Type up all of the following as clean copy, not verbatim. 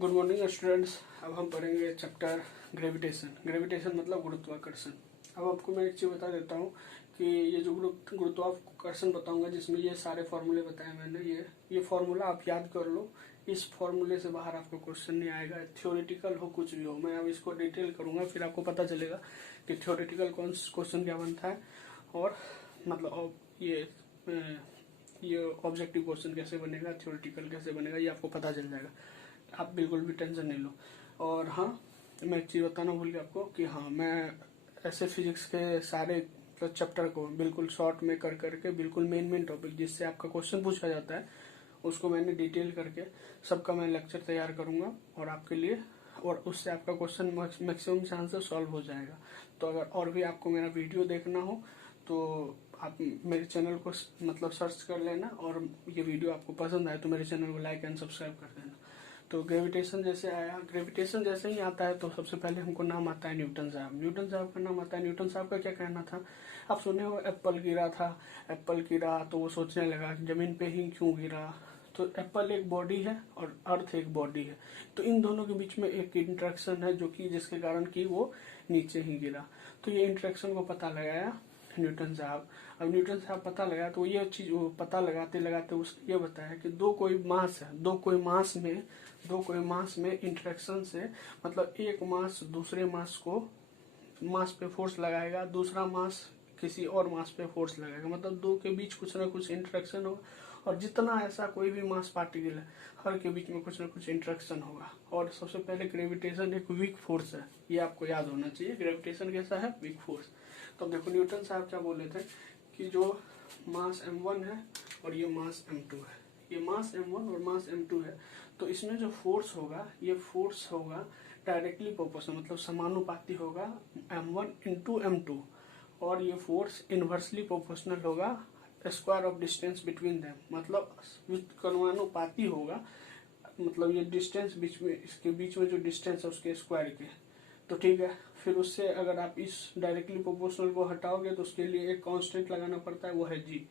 Good morning students. अब हम पढ़ेंगे चैप्टर ग्रेविटेशन। ग्रेविटेशन मतलब गुरुत्वाकर्षण। अब आपको मैं एक चीज़ बता देता हूँ कि ये जो गुरुत्वाकर्षण बताऊंगा, जिसमें ये सारे फॉर्मूले बताए मैंने, ये फॉर्मूला आप याद कर लो। इस फॉर्मूले से बाहर आपको क्वेश्चन नहीं आएगा, थ्योरेटिकल हो कुछ भी हो। मैं अब इसको डिटेल करूंगा, फिर आपको पता चलेगा कि थ्योरेटिकल कौन क्वेश्चन क्या बनता है और मतलब ये ऑब्जेक्टिव क्वेश्चन कैसे बनेगा, थ्योरेटिकल कैसे बनेगा, ये आपको पता चल जाएगा। आप बिल्कुल भी टेंशन नहीं लो। और हाँ, मैं एक चीज़ बताना भूल गया आपको कि हाँ, मैं ऐसे फिजिक्स के सारे चैप्टर को बिल्कुल शॉर्ट में कर करके बिल्कुल मेन टॉपिक जिससे आपका क्वेश्चन पूछा जाता है उसको मैंने डिटेल करके सबका मैं लेक्चर तैयार करूंगा और आपके लिए, और उससे आपका क्वेश्चन मैक्सिमम चांस से सॉल्व हो जाएगा। तो अगर और भी आपको मेरा वीडियो देखना हो तो आप मेरे चैनल को मतलब सर्च कर लेना, और ये वीडियो आपको पसंद आए तो मेरे चैनल को लाइक एंड सब्सक्राइब कर देना। तो ग्रेविटेशन जैसे आया, ग्रेविटेशन जैसे ही आता है तो सबसे पहले हमको नाम आता है न्यूटन साहब। न्यूटन साहब का नाम आता है। न्यूटन साहब का क्या कहना था, आप सुने हो एप्पल गिरा था, एप्पल गिरा तो वो सोचने लगा कि जमीन पे ही क्यों गिरा। तो एप्पल एक बॉडी है और अर्थ एक बॉडी है, तो इन दोनों के बीच में एक इंटरेक्शन है जो कि जिसके कारण कि वो नीचे ही गिरा। तो ये इंटरेक्शन को पता लगाया न्यूटन साहब। अब न्यूटन साहब पता लगा तो ये चीज वो पता लगाते लगाते उसने ये बताया कि दो कोई मास में इंटरेक्शन से, मतलब एक मास दूसरे मास पे फोर्स लगाएगा, दूसरा मास किसी और मास पे फोर्स लगाएगा, मतलब दो के बीच कुछ ना कुछ इंटरेक्शन होगा। और जितना ऐसा कोई भी मास पार्टिकल है, हर के बीच में कुछ ना कुछ इंटरेक्शन होगा। और सबसे पहले ग्रेविटेशन एक वीक फोर्स है, ये आपको याद होना चाहिए। ग्रेविटेशन कैसा है, वीक फोर्स। तो देखो न्यूटन साहब क्या बोले थे कि जो मास m1 है और ये मास m2 है, ये मास m1 और मास m2 है, तो इसमें जो फोर्स होगा ये फोर्स होगा डायरेक्टली प्रोपोर्शनल, मतलब समानुपाती होगा m1 इंटू m2, और ये फोर्स इनवर्सली प्रोपोर्शनल होगा square of distance between them, मतलब व्युत्क्रमानुपाती होगा, मतलब ये डिस्टेंस बीच में, इसके बीच में जो डिस्टेंस है उसके स्क्वायर के। तो ठीक है, फिर उससे अगर आप इस डायरेक्टली प्रोपोर्शनल को हटाओगे तो उसके लिए एक कांस्टेंट लगाना पड़ता है, वो है जी।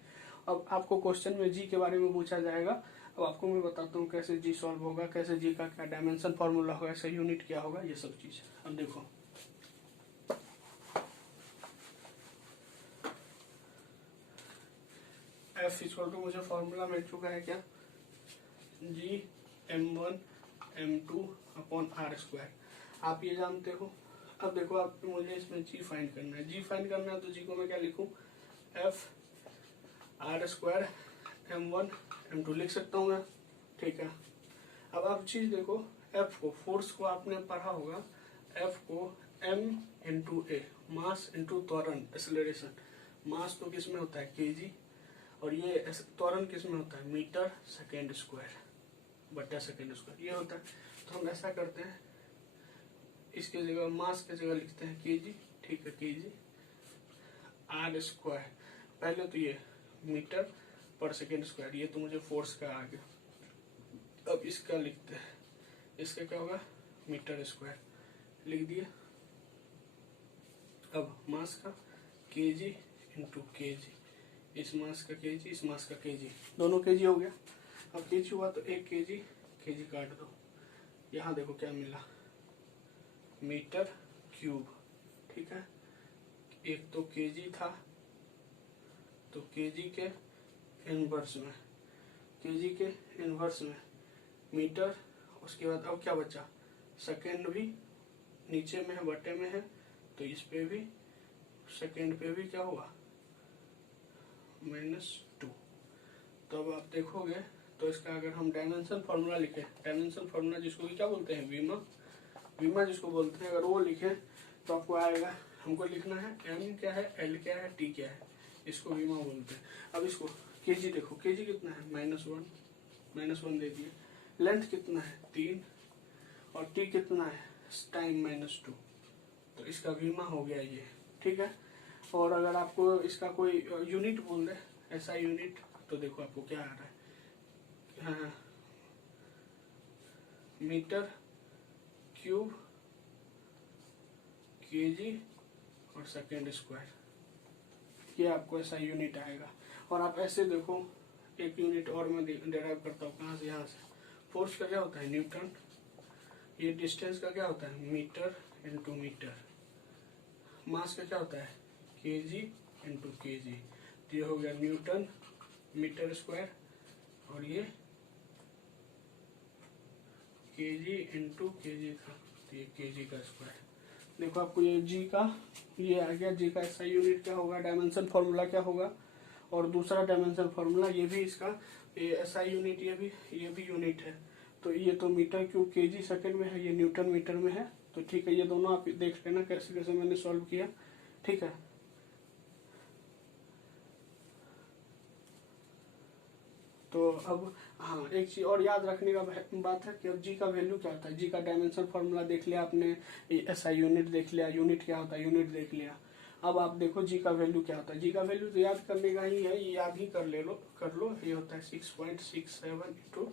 अब आपको क्वेश्चन में जी के बारे में पूछा जाएगा। अब आपको मैं बताता हूँ कैसे जी सॉल्व होगा, कैसे जी का क्या डायमेंशन फॉर्मूला होगा, ऐसा यूनिट क्या होगा, ये सब चीज। अब देखो एफ इक्वल टू, मुझे फॉर्मूला मिल चुका है क्या, जी m1 m2 upon R square, आप ये जानते हो। अब देखो आप मुझे इसमें जी फाइंड करना है। जी फाइंड करना है तो जी को मैं क्या लिखूं, F R square m1 m2 लिख सकता हूँ मैं, ठीक है। अब आप चीज देखो, एफ को, फोर्स को आपने पढ़ा होगा, एफ को m इंटू ए, मास इंटू त्वरण एक्सेलरेशन। मास तो किस में होता है, केजी, और ये त्वरण किस में होता है, मीटर सेकेंड स्क्वायर बटा सेकेंड स्क्वायर, ये होता है। तो हम ऐसा करते हैं, इसके जगह मास की जगह लिखते हैं केजी, ठीक है, केजी आर स्क्वायर, पहले तो ये मीटर पर सेकेंड स्क्वायर, ये तो मुझे फोर्स का आ गया। अब इसका लिखते हैं, इसका क्या होगा, मीटर स्क्वायर लिख दिए। अब मास का केजी इंटू केजी, इस मास का केजी, इस मास का केजी, दोनों केजी हो गया। अब केजी हुआ तो एक केजी, केजी काट दो, यहाँ देखो क्या मिला, मीटर क्यूब, ठीक है। एक तो केजी था तो केजी के इनवर्स में, केजी के इनवर्स में मीटर, उसके बाद अब क्या बचा, सेकेंड भी नीचे में है, बटे में है, तो इस पे भी, सेकेंड पे भी क्या हुआ, -2। तो अब आप देखोगे तो इसका अगर हम डायमेंशन फॉर्मूला लिखे, डायमेंशन फॉर्मूला जिसको क्या बोलते हैं, वीमा जिसको बोलते हैं, अगर वो लिखे तो आपको आएगा, हमको लिखना है एम क्या है, एल क्या है, टी क्या है, इसको वीमा बोलते हैं। अब इसको केजी देखो, केजी कितना है, -1 दे दिए, लेंथ कितना है 3, और टी कितना है टाइम -2, तो इसका वीमा हो गया ये, ठीक है। और अगर आपको इसका कोई यूनिट बोल दे, ऐसा यूनिट, तो देखो आपको क्या आ रहा है, हाँ, मीटर क्यूब केजी और सेकेंड स्क्वायर, ये आपको ऐसा यूनिट आएगा। और आप ऐसे देखो, एक यूनिट और मैं डेराइव करता हूँ, कहाँ से, यहाँ से। फोर्स का क्या होता है, न्यूटन, ये डिस्टेंस का क्या होता है, मीटर इंटू मीटर। मास का क्या होता है, केजी इंटू केजी। तो ये हो गया न्यूटन मीटर स्क्वायर, और ये केजी इंटू केजी था, तो ये केजी का स्क्वायर। देखो आपको ये जी का ये आ गया, जी का एसआई यूनिट क्या होगा, डायमेंशन फॉर्मूला क्या होगा, और दूसरा डायमेंशन फॉर्मूला ये भी इसका, ये एसआई यूनिट ये भी यूनिट है। तो ये तो मीटर क्यूब केजी सेकंड में है, ये न्यूटन मीटर में है। तो ठीक है, ये दोनों आप देख लेना कैसे कैसे मैंने सॉल्व किया। ठीक है, तो अब हाँ एक चीज और याद रखने का बात है कि अब जी का वैल्यू क्या होता है। जी का डायमेंशन फॉर्मूला देख लिया आपने, एसआई यूनिट देख लिया, यूनिट क्या होता है यूनिट देख लिया। अब आप देखो जी का वैल्यू क्या होता है। जी का वैल्यू तो याद करने का ही है, ये याद ही कर लो। ये होता है 6.67 इंटू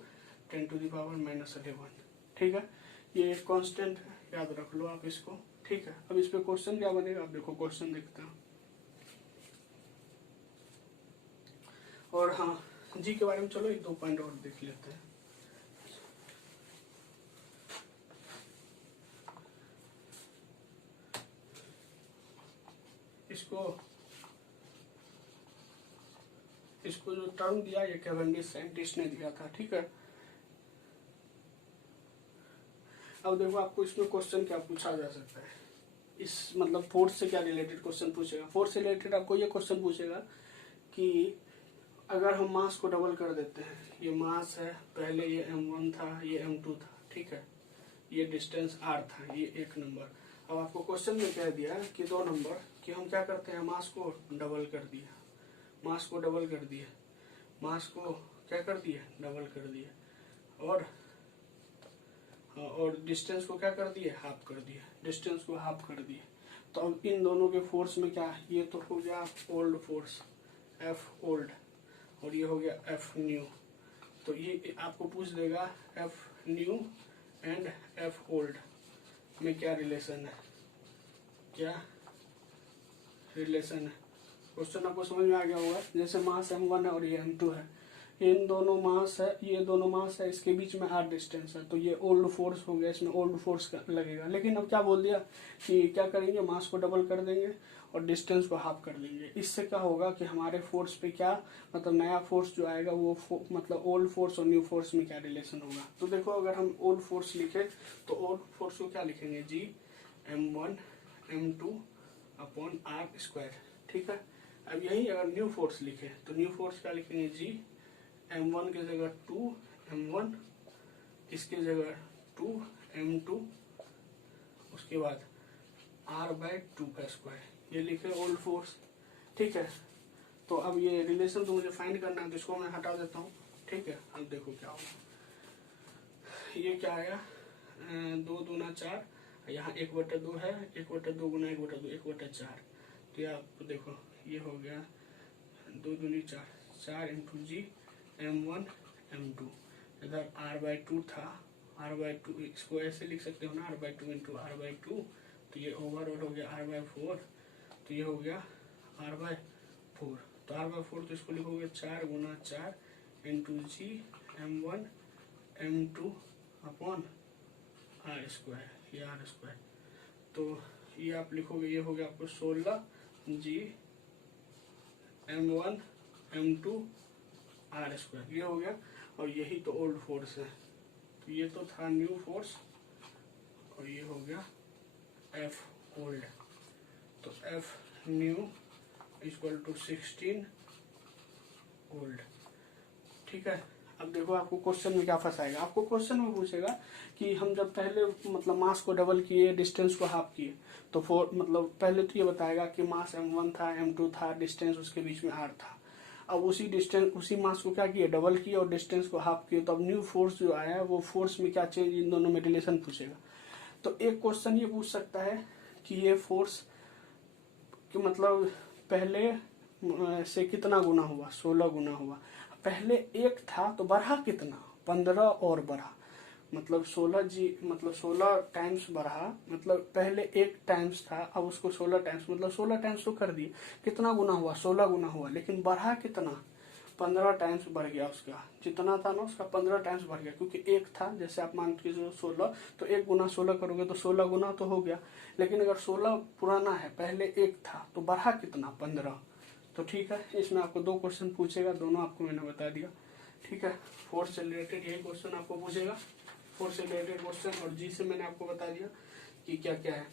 10⁻⁻11। ठीक है, ये एक कांस्टेंट है, याद रख लो आप इसको। ठीक है, अब इस पे क्वेश्चन क्या बनेगा, आप देखो क्वेश्चन देखते हैं। और हाँ, जी के बारे में चलो एक दो पॉइंट और देख लेते हैं। इसको जो टर्म दिया ये कैवेंडिश साइंटिस्ट ने दिया था। ठीक है, अब देखो आपको इसमें क्वेश्चन क्या पूछा जा सकता है। इस मतलब फोर्स से क्या रिलेटेड क्वेश्चन पूछेगा। फोर्स से रिलेटेड आपको ये क्वेश्चन पूछेगा कि अगर हम मास को डबल कर देते हैं, ये मास है, पहले ये m1 था, ये m2 था। ठीक है, ये डिस्टेंस r था, ये 1 नंबर। अब आपको क्वेश्चन में कह दिया कि 2 नंबर कि हम क्या करते हैं, मास को डबल कर दिया, मास को डबल कर दिया, मास को क्या कर दिया, डबल कर दिया, और डिस्टेंस को क्या कर दिए, हाफ कर दिया, डिस्टेंस को हाफ कर दिए। तो अब इन दोनों के फोर्स में क्या, ये तो हो गया ओल्ड फोर्स F ओल्ड, और ये हो गया F न्यू। तो ये आपको पूछ देगा F new and F old में क्या रिलेशन है, क्या रिलेशन है। क्वेश्चन आपको समझ में आ गया होगा। जैसे मास m1 है और ये m2 है, इन दोनों मास है, ये दोनों मास है, इसके बीच में r डिस्टेंस है, तो ये ओल्ड फोर्स हो गया, इसमें ओल्ड फोर्स लगेगा। लेकिन अब क्या बोल दिया कि क्या करेंगे, मास को डबल कर देंगे और डिस्टेंस को हाफ कर लेंगे। इससे क्या होगा कि हमारे फोर्स पे क्या मतलब नया फोर्स जो आएगा वो मतलब ओल्ड फोर्स और न्यू फोर्स में क्या रिलेशन होगा। तो देखो अगर हम ओल्ड फोर्स लिखे तो ओल्ड फोर्स को क्या लिखेंगे, जी m1 m2 upon r square. ठीक है, अब यही अगर न्यू फोर्स लिखे तो न्यू फोर्स क्या लिखेंगे, जी m1 की जगह 2 m1, इसकी जगह 2 m2, उसके बाद r/2 का स्क्वायर, ये लिखे ओल्ड फोर्स। ठीक है, तो अब ये रिलेशन तो मुझे फाइंड करना है, तो इसको मैं हटा देता हूँ। ठीक है, अब देखो क्या होगा, ये क्या आया 2 दूना 4, यहाँ 1/2 है, 1/2 गुना 1/2 1/4। तो ये आप देखो ये हो गया 2 दूनी 4, 4 इंटू जी m1 m2, इधर r/2 था, r/2 इसको ऐसे लिख सकते हो ना, r/2 इंटू r/2, तो ये ओवरऑल हो गया r/4, तो ये हो गया r/4। तो r/4 तो इसको लिखोगे 4 गुना 4 इंटू जी m1 m2 upon r square, ये r स्क्वायर। तो ये आप लिखोगे, ये हो गया आपको 16 जी m1 m2 r स्क्वायर, ये हो गया। और यही तो ओल्ड फोर्स है, तो ये तो था न्यू फोर्स, और ये हो गया F ओल्ड। तो F new equal to 16 old. ठीक है, अब देखो आपको क्वेश्चन में क्या फंसाएगा। आपको क्वेश्चन में पूछेगा कि हम जब पहले मतलब मास को डबल किए, डिस्टेंस को हाफ किए, तो मतलब पहले तो ये बताएगा कि मास m1 था, m2 था, डिस्टेंस उसके बीच में r था। अब उसी मास को क्या किए, डबल किए और डिस्टेंस को हाफ किए, तो अब न्यू फोर्स जो आया है वो फोर्स में क्या चेंज, इन दोनों में रिलेशन पूछेगा। तो एक क्वेश्चन ये पूछ सकता है कि ये फोर्स कि मतलब पहले से कितना गुना हुआ, 16 गुना हुआ। पहले 1 था तो बढ़ा कितना, 15 और बढ़ा, मतलब 16 जी, मतलब 16 टाइम्स बढ़ा, मतलब पहले 1 टाइम्स था, अब उसको 16 टाइम्स, मतलब 16 टाइम्स तो कर दिए, कितना गुना हुआ, 16 गुना हुआ। लेकिन बढ़ा कितना, 15 टाइम्स बढ़ गया उसका, जितना था ना उसका 15 टाइम्स बढ़ गया, क्योंकि एक था, जैसे आप मान के जो 16, तो 1 गुना 16 करोगे तो 16 गुना तो हो गया। लेकिन अगर 16 पुराना है, पहले 1 था, तो बढ़ा कितना, 15। तो ठीक है, इसमें आपको 2 क्वेश्चन पूछेगा, दोनों आपको मैंने बता दिया। ठीक है, फोर्स से रिलेटेड यही क्वेश्चन आपको पूछेगा, फोर्स से रिलेटेड क्वेश्चन। और जी से मैंने आपको बता दिया कि क्या क्या है।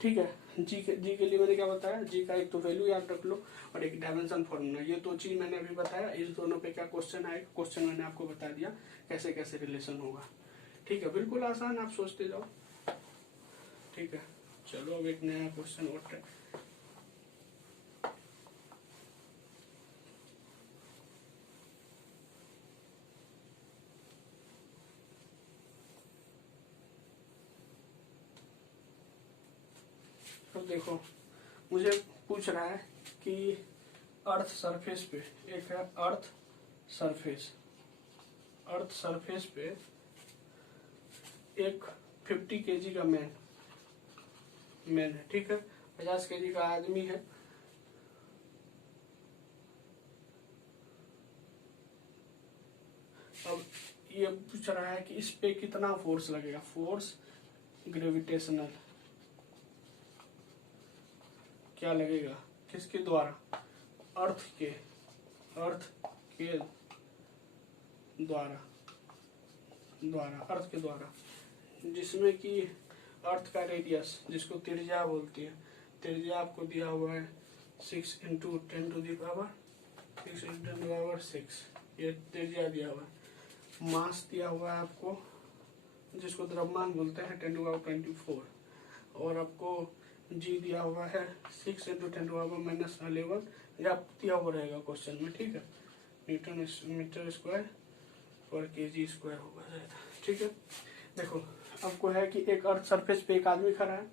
ठीक है, जी के लिए मैंने क्या बताया, जी का एक तो वैल्यू याद रख लो और एक डायमेंशन फॉर्मूला, ये 2 चीज मैंने अभी बताया। इस दोनों पे क्या क्वेश्चन आएगा, क्वेश्चन मैंने आपको बता दिया कैसे कैसे रिलेशन होगा। ठीक है, बिल्कुल आसान, आप सोचते जाओ। ठीक है, चलो अब एक नया क्वेश्चन और है। अब देखो, मुझे पूछ रहा है कि अर्थ सरफेस पे, एक है अर्थ सरफेस, अर्थ सरफेस पे एक 50 केजी का मैन है, ठीक है, 50 केजी का आदमी है। अब ये पूछ रहा है कि इस पे कितना फोर्स लगेगा, फोर्स ग्रेविटेशनल क्या लगेगा, किसके द्वारा, अर्थ के द्वारा अर्थ के द्वारा, जिसमें कि अर्थ का रेडियस, जिसको त्रिज्या बोलती है, त्रिज्या आपको दिया हुआ है 6 × 10⁻6, ये त्रिज्या दिया हुआ है। मास दिया हुआ है आपको, जिसको द्रव्यमान बोलते हैं, 10⁻24, और आपको जी दिया हुआ है 6 × 10⁻11, या दिया हुआ रहेगा क्वेश्चन में। ठीक है, न्यूटन मीटर स्क्वायर पर केजी स्क्वायर होगा। ठीक है, देखो आपको है कि एक अर्थ सरफेस पे एक आदमी खड़ा है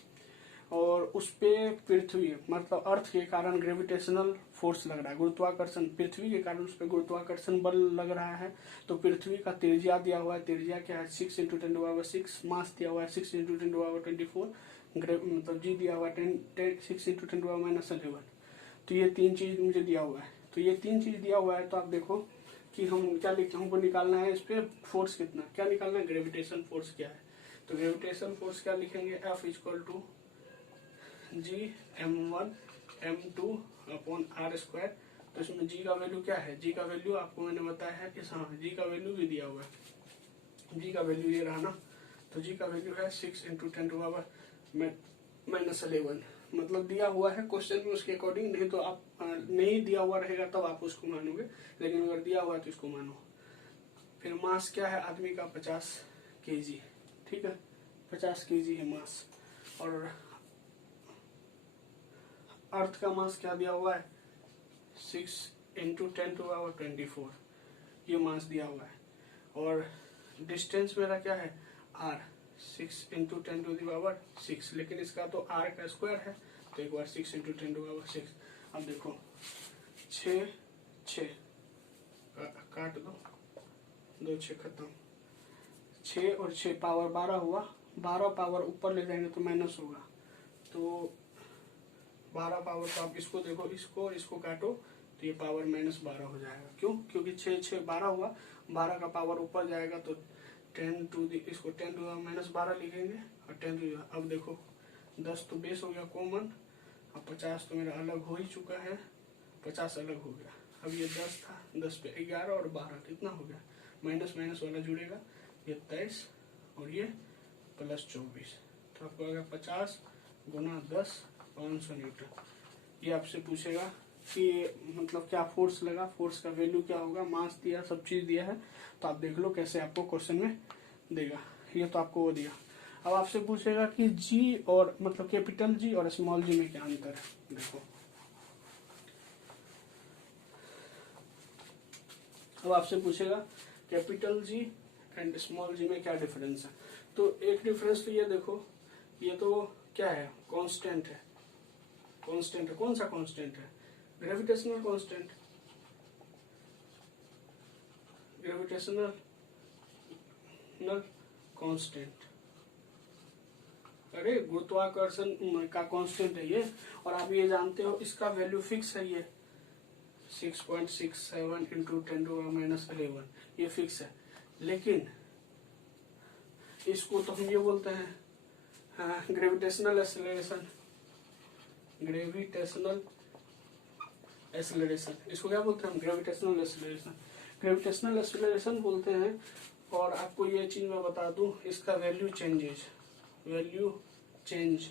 और उस पे पृथ्वी, मतलब अर्थ के कारण ग्रेविटेशनल फोर्स लग रहा है, गुरुत्वाकर्षण, पृथ्वी के कारण उस पे गुरुत्वाकर्षण बल लग रहा है। तो पृथ्वी का त्रिज्या दिया हुआ है, त्रिज्या क्या है 6 × 10⁻6, मास दिया हुआ है 6 × 10⁻24, मतलब जी दिया हुआ है 6 × 10⁻11। तो ये 3 चीज मुझे दिया हुआ है, तो ये 3 चीज दिया हुआ है। तो आप देखो कि हम क्या लिखते हैं, हमको निकालना है इस पे फोर्स कितना, क्या निकालना है, ग्रेविटेशन फोर्स क्या है। तो ग्रेविटेशन फोर्स क्या लिखेंगे, F = G m1m2/r²। तो इसमें जी का वैल्यू क्या है, जी का वैल्यू आपको मैंने बताया है कि हाँ, जी का वैल्यू भी दिया हुआ है, जी का वैल्यू ये रहा ना। तो जी का वैल्यू है 6 × 10⁻11, मतलब दिया हुआ है क्वेश्चन में उसके अकॉर्डिंग, नहीं तो आप नहीं दिया हुआ रहेगा तब आप उसको मानोगे, लेकिन अगर दिया हुआ है तो इसको मानो। फिर मास क्या है आदमी का, 50 केजी। ठीक है, 50 केजी है मास। और अर्थ का मास क्या दिया हुआ है, 6 × 10⁻24, ये मास दिया हुआ है। और डिस्टेंस मेरा क्या है, r, 6 × 10⁻6, लेकिन इसका तो r का स्क्वायर है, तो एक बार 6 × 10⁻6। अब देखो 6 काट दो, 2 6 खत्म, 6 और 6 पावर 12 हुआ, 12 पावर ऊपर ले जाएंगे तो माइनस होगा, तो 12 पावर, तो आप इसको देखो, इसको काटो तो ये पावर -12 हो जाएगा। क्यों, क्योंकि 6 6 12 हुआ, 12 का पावर ऊपर जाएगा तो 10 to the, इसको 10 to the -12 लिखेंगे, और 10 to the, अब देखो 10 तो बेस हो गया कॉमन, अब 50 तो मेरा अलग हो ही चुका है, 50 अलग हो गया। अब ये 10 था, 10 पे 11 और 12 कितना हो गया, माइनस माइनस वाला जुड़ेगा, ये 23 और ये +24, तो आपको आ गया 50 × 10 500 न्यूटन। ये आपसे पूछेगा कि मतलब क्या फोर्स लगा, फोर्स का वैल्यू क्या होगा, मास दिया, सब चीज दिया है, तो आप देख लो कैसे आपको क्वेश्चन में देगा। ये तो आपको वो दिया। अब आपसे पूछेगा कि जी और मतलब कैपिटल जी और स्मॉल जी में क्या अंतर है। देखो अब आपसे पूछेगा कैपिटल जी एंड स्मॉल जी में क्या डिफरेंस है। तो एक डिफरेंस तो ये देखो, ये तो क्या है, कांस्टेंट है, कांस्टेंट है, कौन सा कांस्टेंट है, ग्रेविटेशनल कांस्टेंट, ग्रेविटेशनल कांस्टेंट, अरे गुरुत्वाकर्षण का कांस्टेंट है ये। और आप ये जानते हो इसका वैल्यू फिक्स है, ये 6.67 इंटू 10⁻⁻11 ये फिक्स है। लेकिन इसको तो हम ये बोलते हैं ग्रेविटेशनल एक्सेलरेशन, ग्रेविटेशनल एक्सेलरेशन, इसको क्या बोलते हैं हम? ग्रेविटेशनल एक्सेलरेशन, ग्रेविटेशनल एक्सेलरेशन बोलते हैं। और आपको ये चीज मैं बता दूं, इसका वैल्यू चेंजेज, वैल्यू चेंज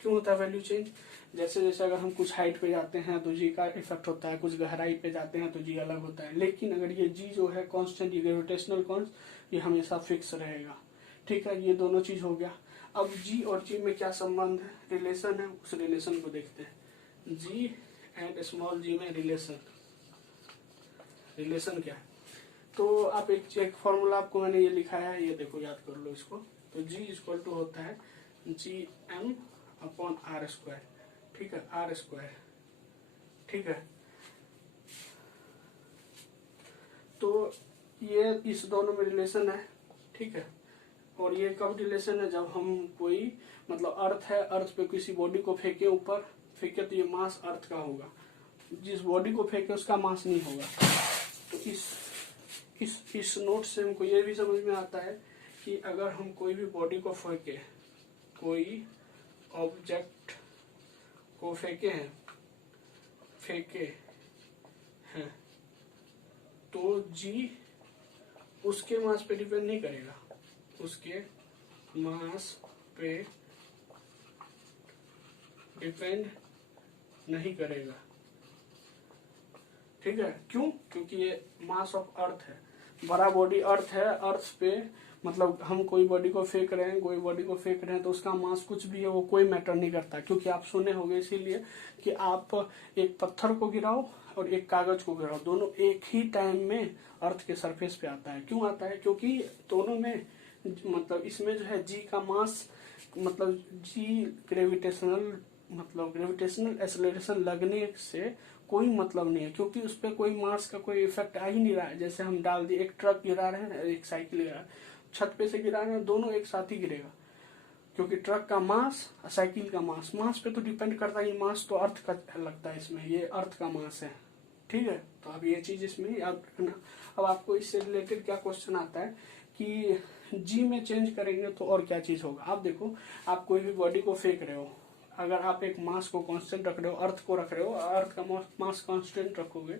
क्यों होता है? वैल्यू चेंज जैसे जैसे अगर हम कुछ हाइट पे जाते हैं तो जी का इफेक्ट होता है, कुछ गहराई पे जाते हैं तो जी अलग होता है। लेकिन अगर ये जी जो है कांस्टेंट, ये ग्रेविटेशनल कांस्टेंट, ये हमेशा फिक्स रहेगा। ठीक है, ये दोनों चीज हो गया। अब जी और जी में क्या संबंध है, रिलेशन है, उस रिलेशन को देखते हैं। जी एंड स्मॉल जी में रिलेशन, रिलेशन क्या है? तो आप एक फॉर्मूला आपको मैंने ये लिखा है, ये देखो, याद कर लो इसको। तो जी इक्वल टू होता है G M upon R square. ठीक है, आर स्क्वायर। ठीक है, तो ये इस दोनों में रिलेशन है। ठीक है, और ये कब रिलेशन है? जब हम कोई मतलब अर्थ है, अर्थ पे किसी बॉडी को फेंके, ऊपर फेंके तो ये मास अर्थ का होगा, जिस बॉडी को फेंके उसका मास नहीं होगा। तो इस नोट से हमको ये भी समझ में आता है कि अगर हम कोई भी बॉडी को फेंके, कोई ऑब्जेक्ट को फेंके हैं तो जी उसके मास पे डिपेंड नहीं करेगा, उसके मास पे डिपेंड नहीं करेगा। ठीक है, क्यों? क्योंकि ये मास ऑफ अर्थ है, बड़ा बॉडी अर्थ है, अर्थ पे मतलब हम कोई बॉडी को फेंक रहे हैं, कोई बॉडी को फेंक रहे हैं तो उसका मास कुछ भी है वो कोई मैटर नहीं करता। क्योंकि आप सुने होंगे इसीलिए कि आप एक पत्थर को गिराओ और एक कागज को गिराओ, दोनों एक ही टाइम में अर्थ के सरफेस पे आता है। क्यों आता है? क्योंकि दोनों में मतलब इसमें जो है जी का मास मतलब जी ग्रेविटेशनल एक्सेलरेशन लगने से कोई मतलब नहीं है, क्योंकि उस पर कोई मास का कोई इफेक्ट आ ही नहीं रहा है। जैसे हम डाल दिए, एक ट्रक गिरा रहे हैं, एक साइकिल गिरा रहे हैं, छत पे से गिरा रहे हैं, दोनों एक साथ ही गिरेगा। क्योंकि ट्रक का मास, साइकिल का मास पे तो डिपेंड करता है। ये मास तो अर्थ का लगता है, इसमें ये अर्थ का मास है। ठीक है, तो अब ये चीज इसमें याद रखना। अब आपको इससे रिलेटेड क्या क्वेश्चन आता है कि जी में चेंज करेंगे तो और क्या चीज होगा। आप देखो, आप कोई भी बॉडी को फेंक रहे हो, अगर आप एक मास को कांस्टेंट रख रहे हो, अर्थ को रख रहे हो, अर्थ का मास कांस्टेंट रखोगे,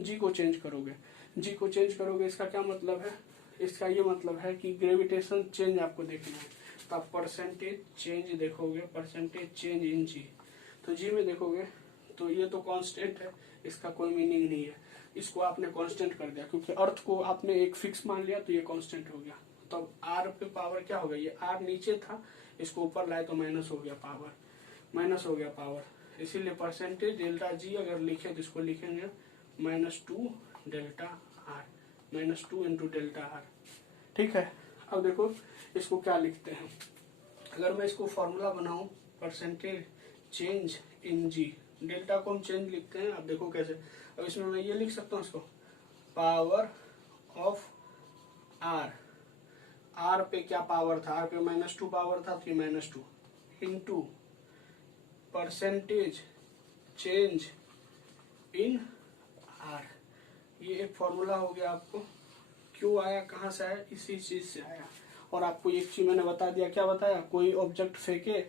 जी को चेंज करोगे, इसका क्या मतलब है? इसका ये मतलब है कि ग्रेविटेशन चेंज आपको देखना है। तो आप परसेंटेज चेंज देखोगे, परसेंटेज चेंज इन जी, तो जी में देखोगे तो ये तो कांस्टेंट है, इसका कोई मीनिंग नहीं है। इसको आपने कांस्टेंट कर दिया, क्योंकि अर्थ को आपने एक फिक्स मान लिया तो ये कांस्टेंट हो गया। तो अब आर पे पावर क्या होगा? ये आर नीचे था, इसको ऊपर लाए तो माइनस हो गया पावर, इसीलिए परसेंटेज डेल्टा जी अगर लिखे तो इसको लिखेंगे -2 delta R, -2 into delta R. ठीक है, अब देखो इसको क्या लिखते हैं। अगर मैं इसको फॉर्मूला बनाऊं, percentage change in G, delta को हम चेंज लिखते हैं। अब देखो कैसे, अब इसमें मैं ये लिख सकता हूँ इसको, पावर ऑफ आर पे क्या पावर था? आर पे -2 पावर था, तो ये -2 into percentage change in are. ये एक फॉर्मूला हो गया। आपको क्यों आया, कहाँ से आया? इसी चीज से आया। और आपको एक चीज मैंने बता दिया, क्या बताया? कोई ऑब्जेक्ट फेंके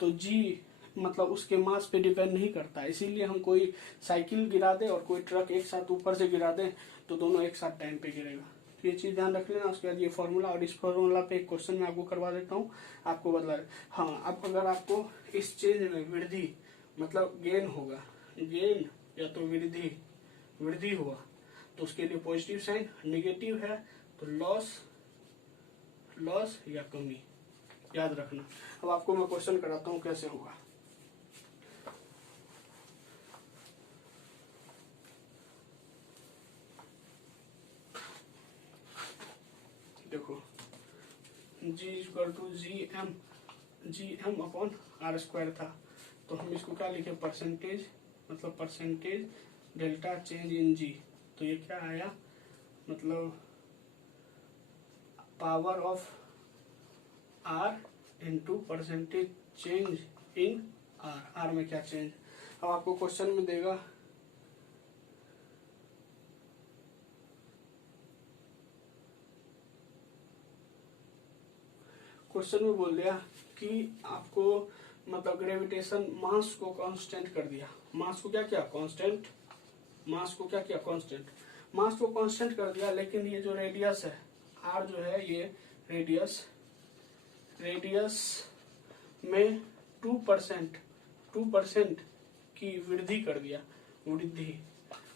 तो जी मतलब उसके मास पे डिपेंड नहीं करता। इसीलिए हम कोई साइकिल गिरा दे और कोई ट्रक एक साथ ऊपर से गिरा दे तो दोनों एक साथ टाइम पे गिरेगा। तो ये चीज ध्यान रख लेना। उसके बाद ये फॉर्मूला, और इस फॉर्मूला पे एक क्वेश्चन मैं आपको करवा देता हूँ, आपको बदला। हाँ, अब अगर आपको इस चेंज में वृद्धि मतलब गेन होगा, गेन या तो वृद्धि हुआ तो उसके लिए पॉजिटिव साइन, नेगेटिव है तो लॉस या कमी, याद रखना। अब आपको मैं क्वेश्चन कराता हूँ कैसे होगा। देखो, G equal to G M upon R square था, तो हम इसको क्या लिखे? परसेंटेज मतलब percentage delta change in G. तो ये क्या आया? मतलब power of R into percentage change in R. R में क्या चेंज? अब आपको क्वेश्चन में देगा क्वेश्चन में बोल दिया कि आपको मतलब ग्रेविटेशन मास को कांस्टेंट कर दिया, मास को क्या किया कांस्टेंट, मास को क्या किया कांस्टेंट, मास को कांस्टेंट कर दिया, लेकिन ये जो रेडियस है आर जो है ये रेडियस में 2% की वृद्धि कर दिया, वृद्धि।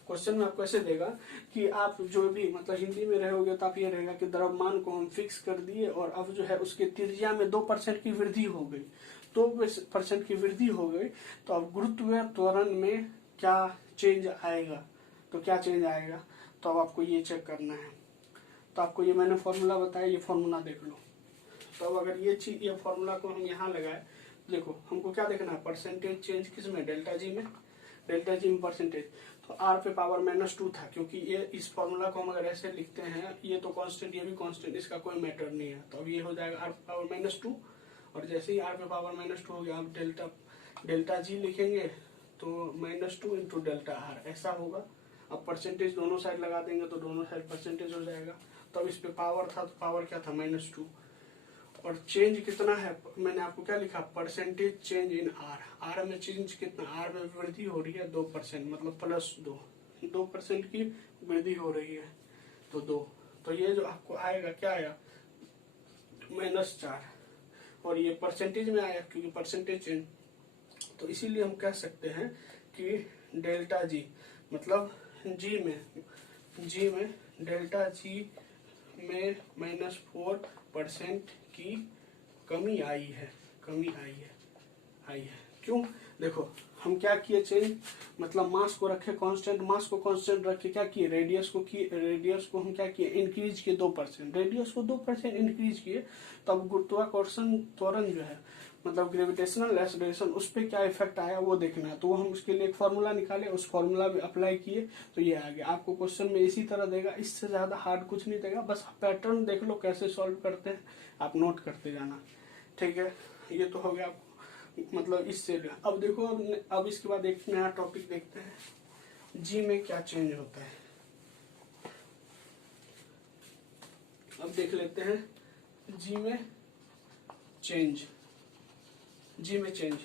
क्वेश्चन में आपको ऐसे देगा कि आप जो भी मतलब हिंदी में रहोगे तो आप ये रहेगा कि द्रव्यमान को हम फिक्स कर दिए और अब जो है उसके त्रिज्या में 2% की वृद्धि हो गई, 2% की वृद्धि हो गई, तो अब गुरुत्व त्वरण में क्या चेंज आएगा, तो क्या चेंज आएगा, तो अब आपको ये चेक करना है। तो आपको ये मैंने फॉर्मूला बताया, ये फॉर्मूला देख लो। तो अब अगर ये फॉर्मूला को हम यहाँ लगाए, देखो हमको क्या देखना है, परसेंटेज चेंज किस में, डेल्टा जी में, डेल्टा जी में परसेंटेज। तो आर पे पावर -2 था, क्योंकि ये इस फॉर्मूला को हम अगर ऐसे लिखते हैं, ये तो कांस्टेंट ये भी कांस्टेंट, इसका कोई मैटर नहीं है। तो अब ये हो जाएगा आर पे पावर -2, और जैसे ही आर पे पावर -2 हो गया, अब डेल्टा जी लिखेंगे तो -2 इंटू डेल्टा आर ऐसा होगा। अब परसेंटेज दोनों साइड लगा देंगे तो दोनों साइड परसेंटेज हो जाएगा। तो अब इस पे पावर था, तो पावर क्या था -2, और चेंज कितना है, मैंने आपको क्या लिखा, percentage change in R, R में चेंज कितना, आर में वृद्धि हो रही है 2%, मतलब +2% की वृद्धि हो रही है, तो 2। तो ये जो आपको आएगा क्या आया, -4, और ये परसेंटेज में आया क्योंकि परसेंटेज चेंज। तो इसीलिए हम कह सकते हैं कि डेल्टा जी मतलब जी में डेल्टा जी में -4% की कमी आई है, क्यों, देखो हम क्या किए चेंज, मतलब मास को रखे कांस्टेंट, मास को कांस्टेंट रख के क्या किए, रेडियस को हम क्या किए, इंक्रीज किए 2%, रेडियस को 2% इंक्रीज किए। तब गुरुत्वाकर्षण त्वरण जो है मतलब ग्रेविटेशनल एक्सेलरेशन, उस पर क्या इफेक्ट आया वो देखना है। तो हम उसके लिए एक फार्मूला निकाले, उस फार्मूला भी अप्लाई किए, तो ये आ गया। आपको क्वेश्चन में इसी तरह देगा, इससे ज्यादा हार्ड कुछ नहीं देगा, बस पैटर्न देख लो कैसे सॉल्व करते हैं, आप नोट करते जाना, ठीक है। ये तो हो गया मतलब इससे। अब देखो, अब इसके बाद एक नया टॉपिक देखते हैं, जी में क्या चेंज होता है। अब देख लेते हैं जी में चेंज,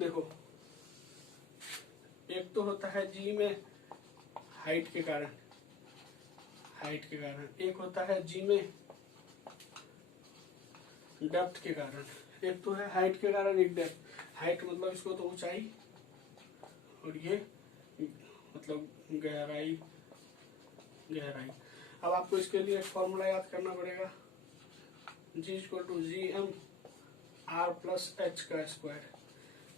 देखो एक तो होता है जी में हाइट के कारण, एक होता है जी में डेप्थ के कारण, एक तो है हाइट के कारण, एक डेप्थ। हाइट मतलब इसको तो ऊंचाई, और ये मतलब गहराई। अब आपको इसके लिए एक फॉर्मूला याद करना पड़ेगा, G=gm r+h²।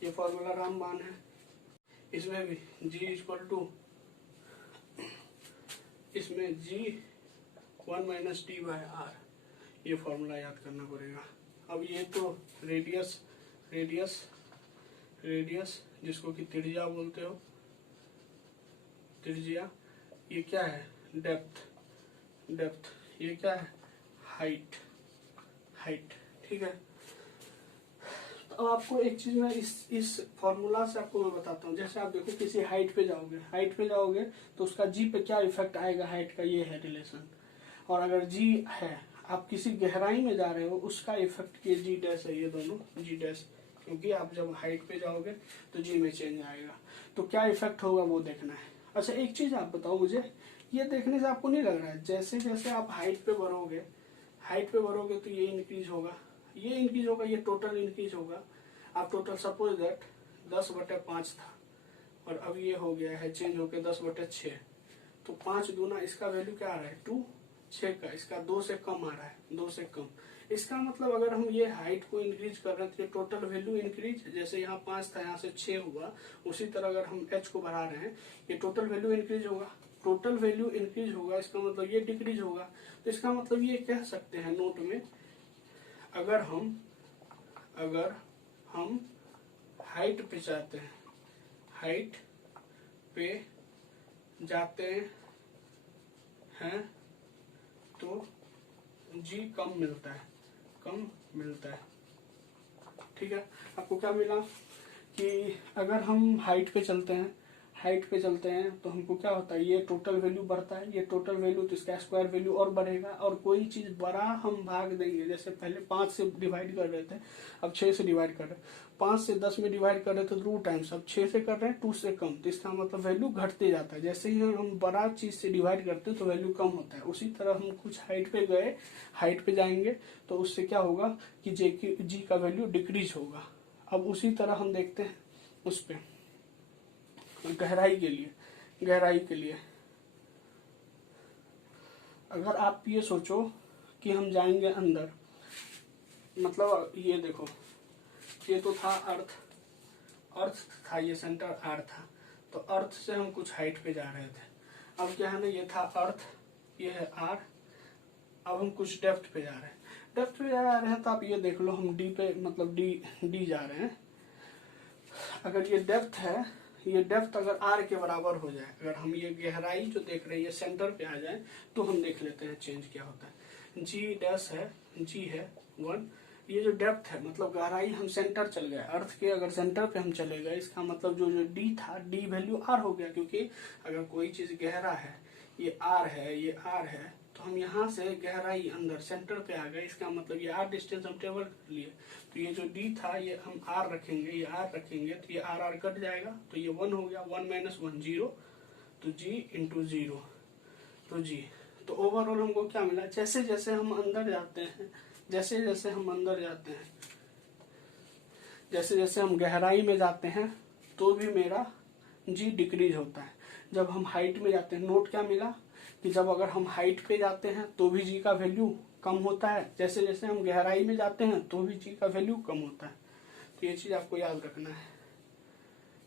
ये फॉर्मूला रामबाण है। इसमें भी इसमें G1 - d/r, ये फॉर्मूला याद करना पड़ेगा। अब ये तो रेडियस जिसको कि त्रिज्या बोलते हो, त्रिज्या, ये क्या है डेप्थ, ये क्या है हाइट, ठीक है। तो आपको एक चीज मैं इस फॉर्मूला से आपको मैं बताता हूँ। जैसे आप देखो किसी हाइट पे जाओगे तो उसका जी पे क्या इफेक्ट आएगा, हाइट का, ये है रिलेशन। और अगर जी है, आप किसी गहराई में जा रहे हो, उसका इफेक्ट के जी डैश है, ये दोनों जी डैश, क्योंकि आप जब हाइट पे जाओगे तो जी में चेंज आएगा। तो क्या इफेक्ट होगा वो देखना है। अच्छा एक चीज आप बताओ मुझे, ये देखने से आपको नहीं लग रहा है जैसे जैसे आप हाइट पे बढ़ोगे तो ये इंक्रीज होगा, ये टोटल इंक्रीज होगा। आप टोटल सपोज दैट 10/5 था, और अब ये हो गया है चेंज होकर 10/6, तो 5 दूना इसका वैल्यू क्या आ रहा है 2, 6 का, इसका 2 से कम आ रहा है, 2 से कम। इसका मतलब अगर हम ये हाइट को इंक्रीज कर रहे हैं तो ये टोटल वैल्यू इंक्रीज, जैसे यहाँ 5 था यहाँ से 6 हुआ, उसी तरह अगर हम h को बढ़ा रहे हैं ये टोटल वैल्यू इंक्रीज होगा, इसका मतलब ये डिक्रीज होगा। तो इसका मतलब ये कह सकते हैं नोट में, अगर हम हाइट पे जाते हैं तो जी कम मिलता है, ठीक है। आपको क्या मिला कि अगर हम हाइट पे चलते हैं, हाइट पे चलते हैं तो हमको क्या होता है, ये टोटल वैल्यू बढ़ता है, ये टोटल वैल्यू तो इसका स्क्वायर वैल्यू और बढ़ेगा। और कोई चीज बड़ा हम भाग देंगे, जैसे पहले 5 से डिवाइड कर रहे थे, अब 6 से डिवाइड कर रहे हैं, 5 से 10 में डिवाइड कर रहे थे तो 2 टाइम्स, अब 6 से कर रहे हैं 2 से कम, तो इसका मतलब वैल्यू घटते जाता है। जैसे ही हम बड़ा चीज से डिवाइड करते हैं तो वैल्यू कम होता है। उसी तरह हम कुछ हाइट पे गए, हाइट पे जाएंगे तो उससे क्या होगा कि जी का वैल्यू डिक्रीज होगा। अब उसी तरह हम देखते हैं उस पे गहराई के लिए अगर आप ये सोचो कि हम जाएंगे अंदर, मतलब ये देखो, ये तो था अर्थ था, ये सेंटर आर था, तो अर्थ से हम कुछ हाइट पे जा रहे थे। अब क्या है ना, ये था अर्थ, ये है आर, अब हम कुछ डेप्थ पे जा रहे हैं। डेप्थ पे जा रहे हैं तो आप ये देख लो, हम डी पे मतलब डी जा रहे हैं। अगर ये डेप्थ है, ये डेप्थ अगर आर के बराबर हो जाए, अगर हम ये गहराई जो देख रहे हैं ये सेंटर पे आ जाए, तो हम देख लेते हैं चेंज क्या होता है। जी डैश है, जी है 1, ये जो डेप्थ है मतलब गहराई, हम सेंटर चल गए अर्थ के, अगर सेंटर पे हम चले गए, इसका मतलब जो डी था, डी वैल्यू आर हो गया, क्योंकि अगर कोई चीज गहरा है, ये आर है, ये आर है, तो हम यहाँ से गहराई अंदर सेंटर पे आ गए, इसका मतलब ये आर डिस्टेंस हम ट्रेवल कर लिए। तो ये जो डी था ये हम आर रखेंगे, ये आर रखेंगे, तो ये आर आर कट जाएगा, तो ये 1 हो गया, 1 माइनस 1 0, तो जी इंटू 0, तो जी। तो ओवरऑल हमको क्या मिला, जैसे जैसे हम अंदर जाते हैं, जैसे जैसे हम अंदर जाते हैं, जैसे जैसे हम गहराई में जाते हैं, तो भी मेरा जी डिक्रीज होता है। जब हम हाइट में जाते हैं, नोट क्या मिला कि जब अगर हम हाइट पे जाते हैं तो भी जी का वैल्यू कम होता है, जैसे जैसे हम गहराई में जाते हैं तो भी जी का वैल्यू कम होता है। तो ये चीज आपको याद रखना है,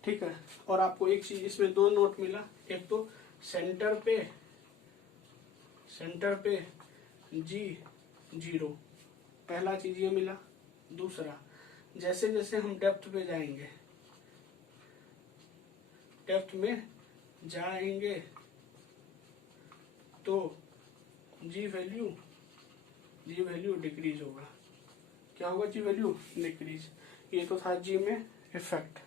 ठीक है। और आपको एक चीज इसमें 2 नोट मिला, एक तो सेंटर पे जी 0, पहला चीज ये मिला। दूसरा, जैसे जैसे हम डेप्थ पे जाएंगे, डेप्थ में जाएंगे तो जी वैल्यू डिक्रीज होगा। क्या होगा, जी वैल्यू डिक्रीज। ये तो था जी में इफेक्ट।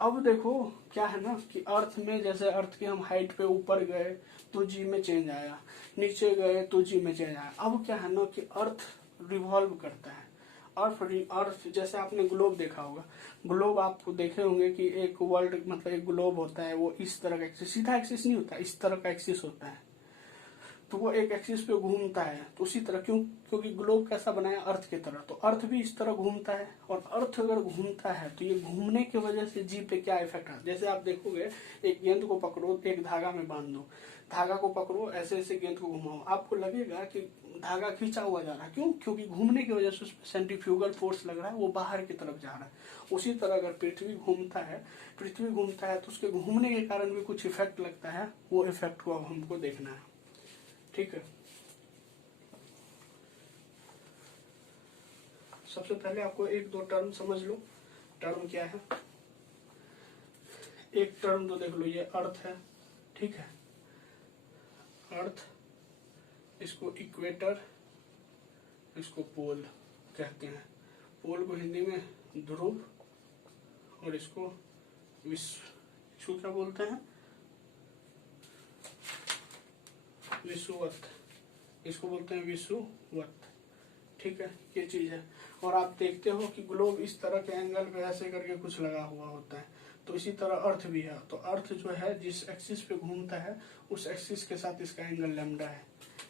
अब देखो क्या है ना कि अर्थ में, जैसे अर्थ के हम हाइट पे ऊपर गए तो जी में चेंज आया, नीचे गए तो जी में चेंज आया। अब क्या है ना कि अर्थ रिवॉल्व करता है। अर्थ जैसे आपने ग्लोब देखा होगा, ग्लोब आप देखे होंगे कि एक वर्ल्ड मतलब एक ग्लोब होता है, वो इस तरह का एक्सिस, सीधा एक्सिस नहीं होता, इस तरह का एक्सिस होता है, तो वो एक एक्सिस पे घूमता है। तो उसी तरह क्योंकि ग्लोब कैसा बनाया, अर्थ की तरह, तो अर्थ भी इस तरह घूमता है। और अर्थ अगर घूमता है तो ये घूमने की वजह से जी पे क्या इफेक्ट है। जैसे आप देखोगे, एक गेंद को पकड़ो, एक धागा में बांध दो, धागा को पकड़ो, ऐसे ऐसे गेंद को घुमाओ, आपको लगेगा कि धागा खींचा हुआ जा रहा है। क्यों? क्योंकि घूमने की वजह से उसमें सेंट्रीफ्यूगल फोर्स लग रहा है, वो बाहर की तरफ जा रहा है। उसी तरह अगर पृथ्वी घूमता है तो उसके घूमने के कारण भी कुछ इफेक्ट लगता है, वो इफेक्ट को अब हमको देखना है, ठीक है। सबसे पहले आपको 1-2 टर्म समझ लो, टर्म क्या है। एक टर्म तो देख लो, ये अर्थ है, ठीक है, अर्थ, इसको इक्वेटर, इसको पोल कहते हैं। पोल को हिंदी में ध्रुव, और इसको इसको क्या बोलते हैं, विषुवत, इसको बोलते हैं विषुवत, ठीक है, ये चीज है। और आप देखते हो कि ग्लोब इस तरह के एंगल पे ऐसे करके कुछ लगा हुआ होता है, तो इसी तरह अर्थ भी है। तो अर्थ जो है जिस एक्सिस पे घूमता है, उस एक्सिस के साथ इसका एंगल लैम्डा है,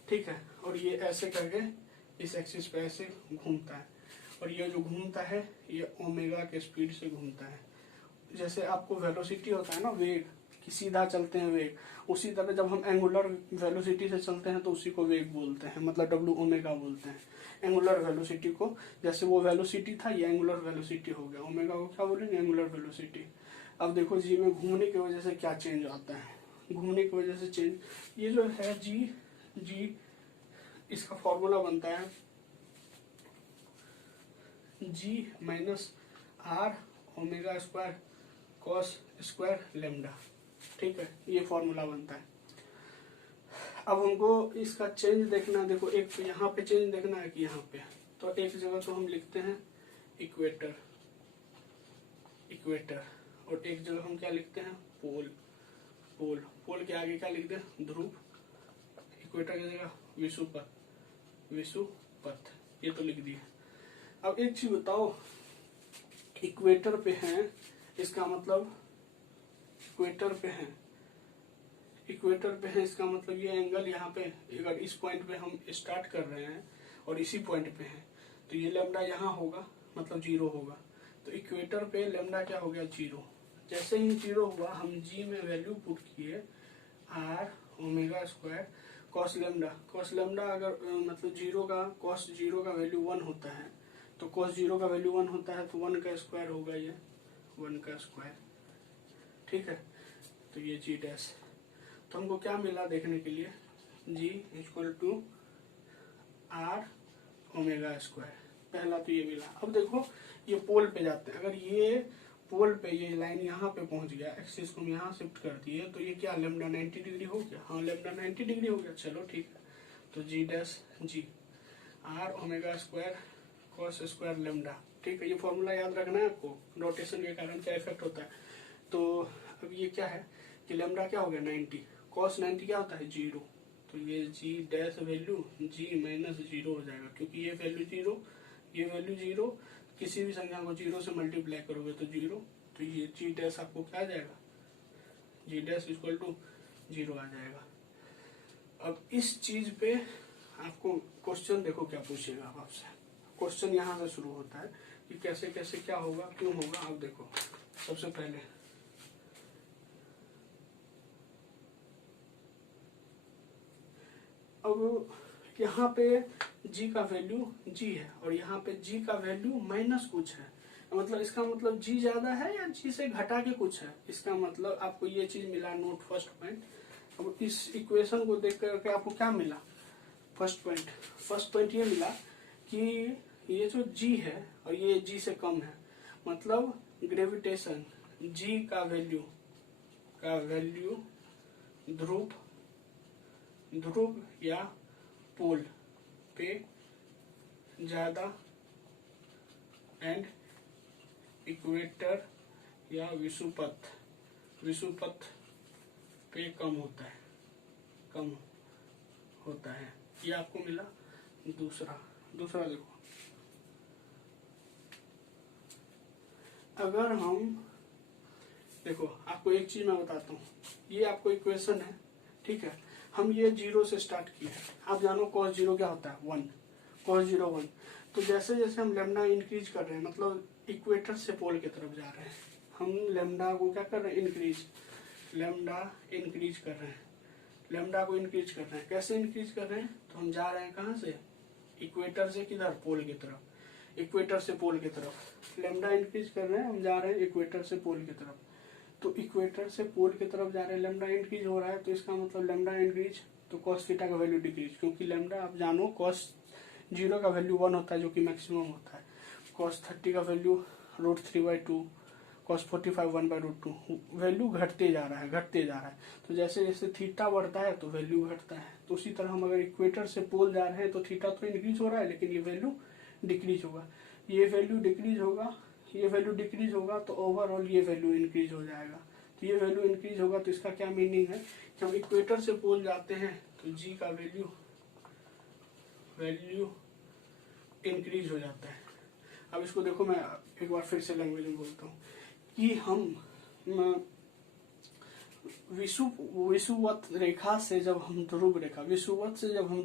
ठीक है। और ये ऐसे करके इस एक्सिस पे ऐसे घूमता है, और ये जो घूमता है ये ओमेगा के स्पीड से घूमता है। जैसे आपको वेलोसिटी होता है ना, वेग, कि सीधा चलते हैं वेग, उसी तरह जब हम एंगुलर वेलोसिटी से चलते हैं तो उसी को वेग बोलते हैं, मतलब डब्ल्यू ओमेगा बोलते हैं एंगुलर वेलोसिटी को। जैसे वो वेलोसिटी था, ये एंगुलर वेलोसिटी हो गया, ओमेगा को क्या बोलेंगे, एंगुलर वेलोसिटी। अब देखो जी में घूमने की वजह से क्या चेंज आता है, घूमने की वजह से चेंज, ये जो है जी इसका फॉर्मूला बनता है G minus R omega square cos square lambda, ठीक है, ये फॉर्मूला बनता है। अब हमको इसका चेंज देखना, देखो एक तो यहाँ पे चेंज देखना है कि यहाँ पे, तो एक जगह तो हम लिखते हैं इक्वेटर, और एक जगह हम क्या लिखते हैं, पोल। पोल, पोल के आगे क्या लिख दे, ध्रुव, इक्वेटर की जगह विषुवपथ, विषुवपथ, ये तो लिख दिया। अब एक चीज बताओ, इक्वेटर पे हैं, इसका मतलब इक्वेटर पे हैं, इक्वेटर पे है, इसका मतलब ये एंगल यहाँ पे, अगर इस पॉइंट पे हम स्टार्ट कर रहे हैं और इसी पॉइंट पे है तो ये लैम्डा यहाँ होगा, मतलब 0 होगा। तो इक्वेटर पे लैम्डा क्या हो गया, 0। जैसे ही 0 हुआ, हम जी में वैल्यू पुट किए R omega square cos lambda. Cos lambda अगर मतलब 0 का, कॉस 0 का वैल्यू 1 होता है, तो कॉस 0 का वैल्यू 1 होता है, तो 1 का स्क्वायर होगा, ये 1 का स्क्वायर, ठीक है। तो ये जी डैश, तो हमको क्या मिला देखने के लिए, G equal to R omega square, पहला तो ये मिला। अब देखो ये पोल पे जाते हैं, अगर ये पोल पे ये लाइन यहाँ पे पहुंच गया, एक्सिस को हम यहाँ शिफ्ट कर दिए, तो ये क्या लैम्डा 90 डिग्री हो गया, हाँ लैम्डा 90 डिग्री हो गया, चलो ठीक है। तो G dash G R omega square cos square lambda, ठीक है। ये फॉर्मूला याद रखना है आपको, रोटेशन के कारण क्या इफेक्ट होता है। तो अब ये क्या है कि लैम्डा क्या हो गया 90, कॉस 90 क्या होता है 0, तो ये जी डैश वैल्यू जी माइनस 0 हो जाएगा, क्योंकि ये वैल्यू 0, ये वैल्यू 0, किसी भी संख्या को 0 से मल्टीप्लाई करोगे तो 0, तो ये जी डैश आपको क्या आ जाएगा, जी डैश इक्वल टू 0 आ जाएगा। अब इस चीज पे आपको क्वेश्चन देखो क्या पूछेगा आपसे, क्वेश्चन यहाँ से शुरू होता है कि कैसे कैसे क्या होगा, क्यों होगा। अब देखो सबसे पहले अब यहाँ पे g का वैल्यू g है और यहाँ पे g का वैल्यू माइनस कुछ है, मतलब इसका मतलब g ज्यादा है या g से घटा के कुछ है, इसका मतलब आपको ये चीज मिला, नोट फर्स्ट पॉइंट। अब इस इक्वेशन को देख करके आपको क्या मिला, फर्स्ट पॉइंट ये मिला कि ये जो g है और ये g से कम है, मतलब ग्रेविटेशन g का वैल्यू ध्रुव या पोल पे ज्यादा एंड इक्वेटर या विषुवपथ पे कम होता है, ये आपको मिला। दूसरा देखो, अगर हम देखो आपको एक चीज मैं बताता हूँ, ये आपको इक्वेशन है, ठीक है। हम ये 0 से स्टार्ट किए हैं, आप जानो cos 0 क्या होता है 1, cos 0 1। तो जैसे जैसे हम लैम्डा इंक्रीज कर रहे हैं, मतलब इक्वेटर से पोल की तरफ जा रहे हैं, हम लैम्डा को क्या कर रहे हैं, लैम्डा इंक्रीज कर रहे हैं, लैम्डा को इंक्रीज कर रहे हैं। कैसे इंक्रीज कर रहे हैं, तो हम जा रहे हैं कहाँ से, इक्वेटर से किधर, पोल की तरफ, इक्वेटर से पोल की तरफ लैम्डा इंक्रीज कर रहे हैं, हम जा रहे हैं इक्वेटर से पोल की तरफ। तो इक्वेटर से पोल की तरफ जा रहे हैं, लैम्डा इंक्रीज हो रहा है, तो इसका मतलब लैम्डा इंक्रीज, तो कॉस थीटा का वैल्यू डिक्रीज, क्योंकि लैम्डा आप जानो कॉस 0 का वैल्यू 1 होता है जो कि मैक्सिमम होता है, कॉस 30 का वैल्यू √3/2, कॉस 45 1/√2, वैल्यू घटते जा रहा है। तो जैसे जैसे थीटा बढ़ता है तो वैल्यू घटता है। तो उसी तरह हम अगर इक्वेटर से पोल जा रहे हैं तो थीटा तो इंक्रीज हो रहा है, लेकिन ये वैल्यू डिक्रीज होगा, ये वैल्यू डिक्रीज होगा, तो ओवरऑल ये वैल्यू इंक्रीज हो जाएगा। तो ये वैल्यू इंक्रीज होगा, तो इसका क्या मीनिंग है कि हम इक्वेटर से पोल जाते हैं तो जी का वैल्यू इंक्रीज हो जाता है। अब इसको देखो, मैं एक बार फिर से लैंग्वेज में बोलता हूँ कि हम विषुवत से जब हम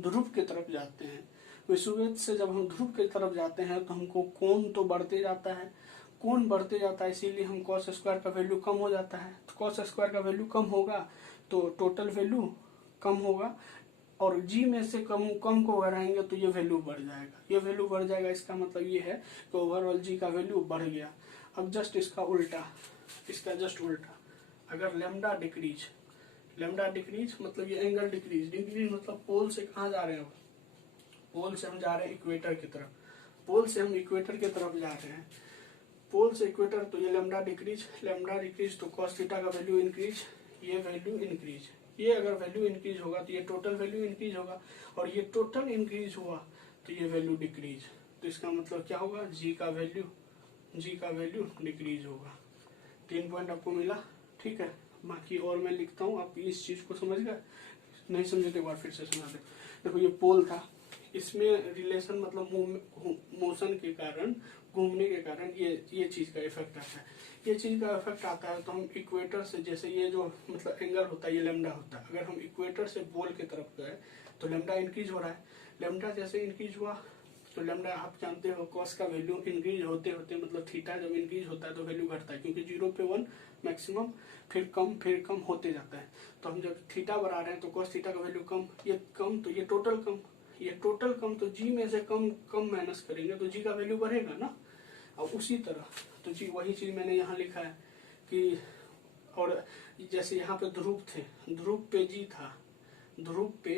ध्रुव की तरफ जाते हैं, विषुवत से जब हम ध्रुव की तरफ जाते हैं तो हमको कोण तो बढ़ते जाता है, इसीलिए हम कॉस स्क्वायर का वैल्यू कम हो जाता है। तो कॉस स्क्वायर का वैल्यू कम होगा तो टोटल वैल्यू कम होगा, और जी में से कम को घटाएंगे तो ये वैल्यू बढ़ जाएगा, इसका मतलब ये है कि ओवरऑल जी का वैल्यू बढ़ गया। अब जस्ट इसका जस्ट उल्टा, अगर लैम्डा डिक्रीज मतलब ये एंगल डिक्रीज मतलब पोल से कहाँ जा रहे हैं, पोल से हम जा रहे हैं इक्वेटर की तरफ, पोल से इक्वेटर, तो ये लैम्डा डिक्रीज तो कॉस थीटा का वैल्यू इंक्रीज, ये वैल्यू इंक्रीज, ये अगर वैल्यू इंक्रीज होगा तो ये टोटल वैल्यू इंक्रीज होगा, और ये टोटल इंक्रीज हुआ तो ये वैल्यू डिक्रीज। तो इसका मतलब क्या होगा, जी का वैल्यू डिक्रीज होगा। 3 पॉइंट आपको मिला, ठीक है। बाकी और मैं लिखता हूँ, आप इस चीज को समझ गए, नहीं समझे तो एक बार फिर से सुना दे। देखो ये पोल था, इसमें रिलेशन मतलब मोशन के कारण, घूमने के कारण ये चीज का इफेक्ट आता है। ये चीज का इफेक्ट आता है तो हम इक्वेटर से, जैसे ये जो मतलब एंगल होता है ये लैम्डा होता है, अगर हम इक्वेटर से पोल की तरफ गए तो लैम्डा इंक्रीज हो रहा है। लैम्डा जैसे इंक्रीज हुआ तो लैम्डा आप जानते हो कॉस का वैल्यू इंक्रीज होते होते मतलब थीटा जब इंक्रीज होता है तो वैल्यू घटता है, क्योंकि 0 पे 1 मैक्सिमम, फिर कम होते जाता है। तो हम जब थीटा बढ़ा रहे हैं तो कॉस थीटा का वैल्यू कम तो ये टोटल कम तो जी में से कम माइनस करेंगे तो जी का वैल्यू बढ़ेगा ना। और उसी तरह तो जी वही चीज मैंने यहाँ लिखा है कि, और जैसे यहाँ पे ध्रुव थे, ध्रुव पे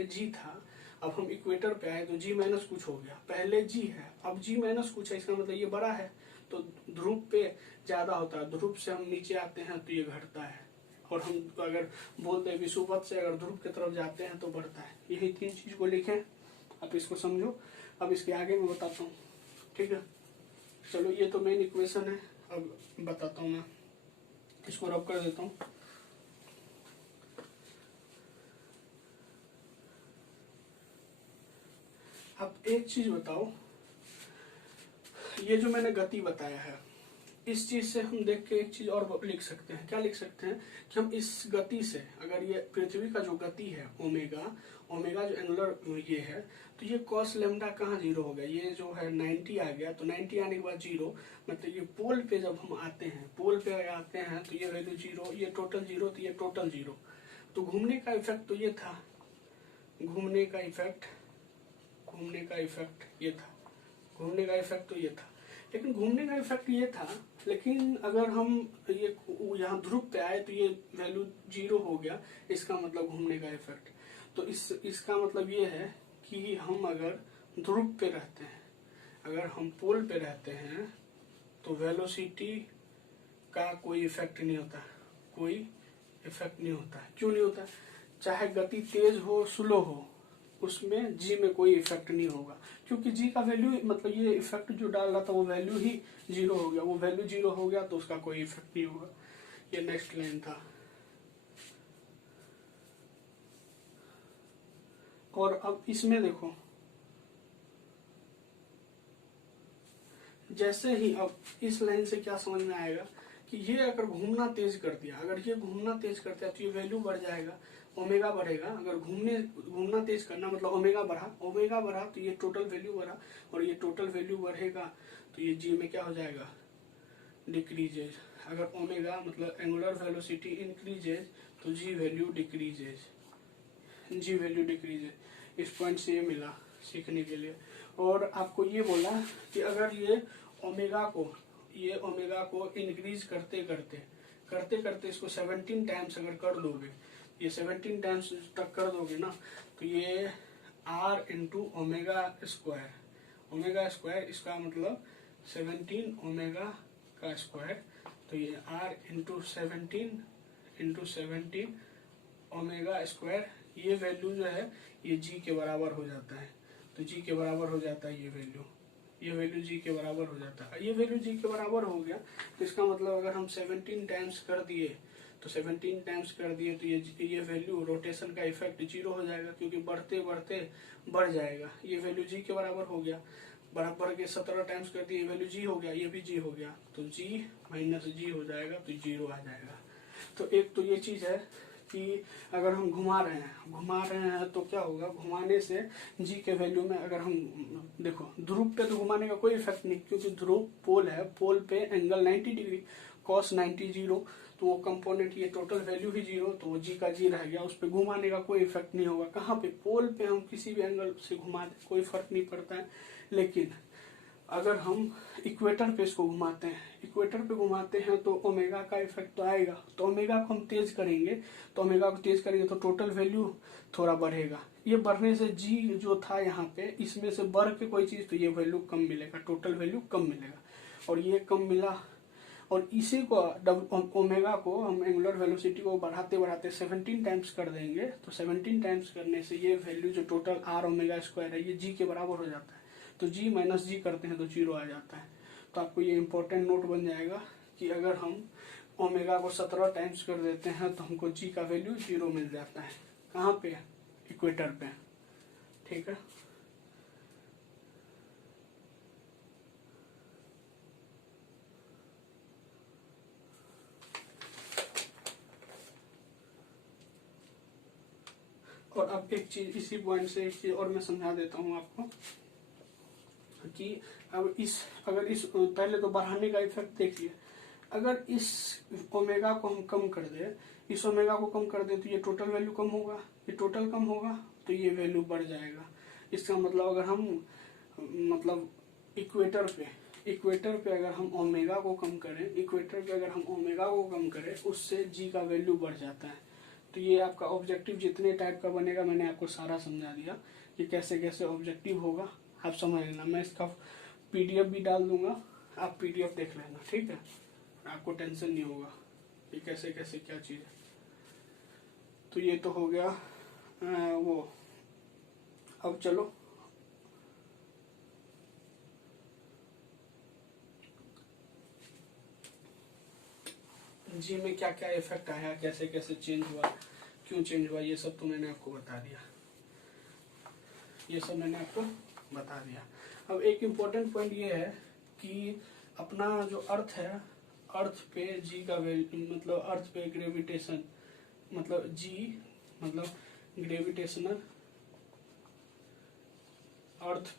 जी था, अब हम इक्वेटर पे आए तो जी माइनस कुछ हो गया, पहले जी है अब जी माइनस कुछ है, इसका मतलब ये बड़ा है तो ध्रुव पे ज्यादा होता है, ध्रुव से हम नीचे आते हैं तो ये घटता है। और हम अगर बोलते हैं विषुवत से अगर ध्रुव की तरफ जाते हैं तो बढ़ता है। यही 3 चीज को लिखें, आप इसको समझो। अब इसके आगे मैं बताता हूँ, ठीक है। चलो ये तो मेन इक्वेशन है, अब बताता हूँ मैं, इसको रब कर देता हूँ। अब एक चीज बताओ, ये जो मैंने गति बताया है इस चीज से हम देख के एक चीज और लिख सकते हैं। क्या लिख सकते हैं कि हम इस गति से, अगर ये पृथ्वी का जो गति है ओमेगा जो एंगुलर ये है, तो ये कॉस लेमडा कहाँ 0 हो गया, ये जो है 90 आ गया, तो 90 आने के बाद 0, मतलब ये पोल पे जब हम आते हैं तो ये वैल्यू 0, ये टोटल 0, तो ये टोटल 0। तो घूमने का इफेक्ट तो ये था, घूमने का इफेक्ट तो ये था, लेकिन घूमने का इफेक्ट ये था, लेकिन अगर हम ये यहाँ ध्रुव पे आए तो ये वैल्यू 0 हो गया, इसका मतलब घूमने का इफेक्ट। तो इसका मतलब ये है कि हम अगर ध्रुव पे रहते हैं, अगर हम पोल पे रहते हैं तो वेलोसिटी का कोई इफेक्ट नहीं होता, क्यों नहीं होता? चाहे गति तेज हो स्लो हो, उसमें जी में कोई इफेक्ट नहीं होगा, क्योंकि जी का वैल्यू मतलब ये इफेक्ट जो डाल रहा था वो वैल्यू ही 0 हो गया, वो वैल्यू 0 हो गया तो उसका कोई इफेक्ट नहीं होगा। ये नेक्स्ट लाइन था। और अब इसमें देखो, जैसे ही अब इस लाइन से क्या समझ में आएगा कि ये अगर घूमना तेज कर दिया, अगर ये घूमना तेज करता है तो ये वैल्यू बढ़ जाएगा, ओमेगा बढ़ेगा। अगर घूमना तेज करना मतलब ओमेगा बढ़ा तो ये टोटल वैल्यू बढ़ा, और ये टोटल वैल्यू बढ़ेगा तो ये जी में क्या हो जाएगा, डिक्रीजेज। अगर ओमेगा मतलब एंगुलर वेलोसिटी इंक्रीजेज तो जी वैल्यू डिक्रीजेज। इस पॉइंट से ये मिला सीखने के लिए। और आपको ये बोला कि अगर ये ओमेगा को इंक्रीज करते करते इसको 17 टाइम्स अगर कर दोगे, ये 17 टाइम्स तक कर दोगे ना, तो ये r इंटू ओमेगा स्क्वायर, इसका मतलब 17 ओमेगा का स्क्वायर, तो ये r इंटू 17 ओमेगा स्क्वायर, ये वैल्यू जो है ये g के बराबर हो जाता है। तो g के बराबर हो जाता है ये वैल्यू g के बराबर हो जाता है। ये वैल्यू g के बराबर हो गया तो इसका मतलब अगर हम 17 टाइम्स कर दिए तो ये वैल्यू रोटेशन का इफेक्ट 0 हो जाएगा, क्योंकि बढ़ते बढ़ते बढ़ जाएगा। ये वैल्यू g के बराबर हो गया, बराबर के 17 टाइम्स कर दिए, वैल्यू g हो गया, ये भी g हो गया, तो g माइनस g हो जाएगा तो 0 आ जाएगा। तो एक तो ये चीज है कि अगर हम घुमा रहे हैं तो क्या होगा, घुमाने से जी के वैल्यू में अगर हम देखो, ध्रुव पे तो घुमाने का कोई इफेक्ट नहीं, क्योंकि ध्रुव पोल है, पोल पे एंगल 90 डिग्री cos 90 0, तो वो कंपोनेंट ये टोटल वैल्यू ही 0, तो वो जी का जी रह गया, उस पे घुमाने का कोई इफेक्ट नहीं होगा। कहाँ पे, पोल पे हम किसी भी एंगल से घुमा दे कोई फर्क नहीं पड़ता है। लेकिन अगर हम इक्वेटर पे इसको घुमाते हैं तो ओमेगा का इफेक्ट तो आएगा, तो ओमेगा को हम तेज करेंगे तो टोटल वैल्यू थोड़ा बढ़ेगा। ये बढ़ने से जी जो था यहाँ पे, इसमें से बढ़ के कोई चीज तो ये वैल्यू कम मिलेगा, टोटल वैल्यू कम मिलेगा, और ये कम मिला। और इसी को ओमेगा को हम एंगुलर वेलोसिटी को बढ़ाते 17 टाइम्स कर देंगे, तो 17 टाइम्स करने से ये वैल्यू जो टोटल r ओमेगा स्क्वायर है ये जी के बराबर हो जाता है। तो g माइनस जी करते हैं तो 0 आ जाता है। तो आपको ये इम्पोर्टेंट नोट बन जाएगा कि अगर हम ओमेगा को 17 टाइम्स कर देते हैं तो हमको जी का वैल्यू 0 मिल जाता है। कहाँ पे? इक्वेटर पे। ठीक है, और अब एक चीज इसी पॉइंट से एक चीज और मैं समझा देता हूँ आपको कि अब अगर इस पहले तो बढ़ाने का इफेक्ट देखिए, अगर इस ओमेगा को हम कम कर दे, इस ओमेगा को कम कर दे तो ये टोटल वैल्यू कम होगा, ये टोटल कम होगा तो ये वैल्यू बढ़ जाएगा। इसका मतलब अगर हम मतलब इक्वेटर पे अगर हम ओमेगा को कम करें, इक्वेटर पे अगर हम ओमेगा को कम करें, उससे जी का वैल्यू बढ़ जाता है। तो ये आपका ऑब्जेक्टिव जितने टाइप का बनेगा मैंने आपको सारा समझा दिया कि कैसे कैसे ऑब्जेक्टिव होगा, आप समझ लेना। मैं इसका पीडीएफ भी डाल दूंगा, आप पीडीएफ देख लेना, ठीक है, आपको टेंशन नहीं होगा कि कैसे कैसे क्या चीज़ है। तो ये तो हो गया वो। अब चलो जी में क्या क्या इफेक्ट आया, कैसे कैसे चेंज हुआ, क्यों चेंज हुआ, ये सब तो मैंने आपको बता दिया, ये सब मैंने आपको बता दिया। अब एक इम्पोर्टेंट पॉइंट ये है कि अपना जो अर्थ है, अर्थ पे जी का वैल्यू मतलब अर्थ पे ग्रेविटेशन मतलब जी मतलब ग्रेविटेशनल, अर्थ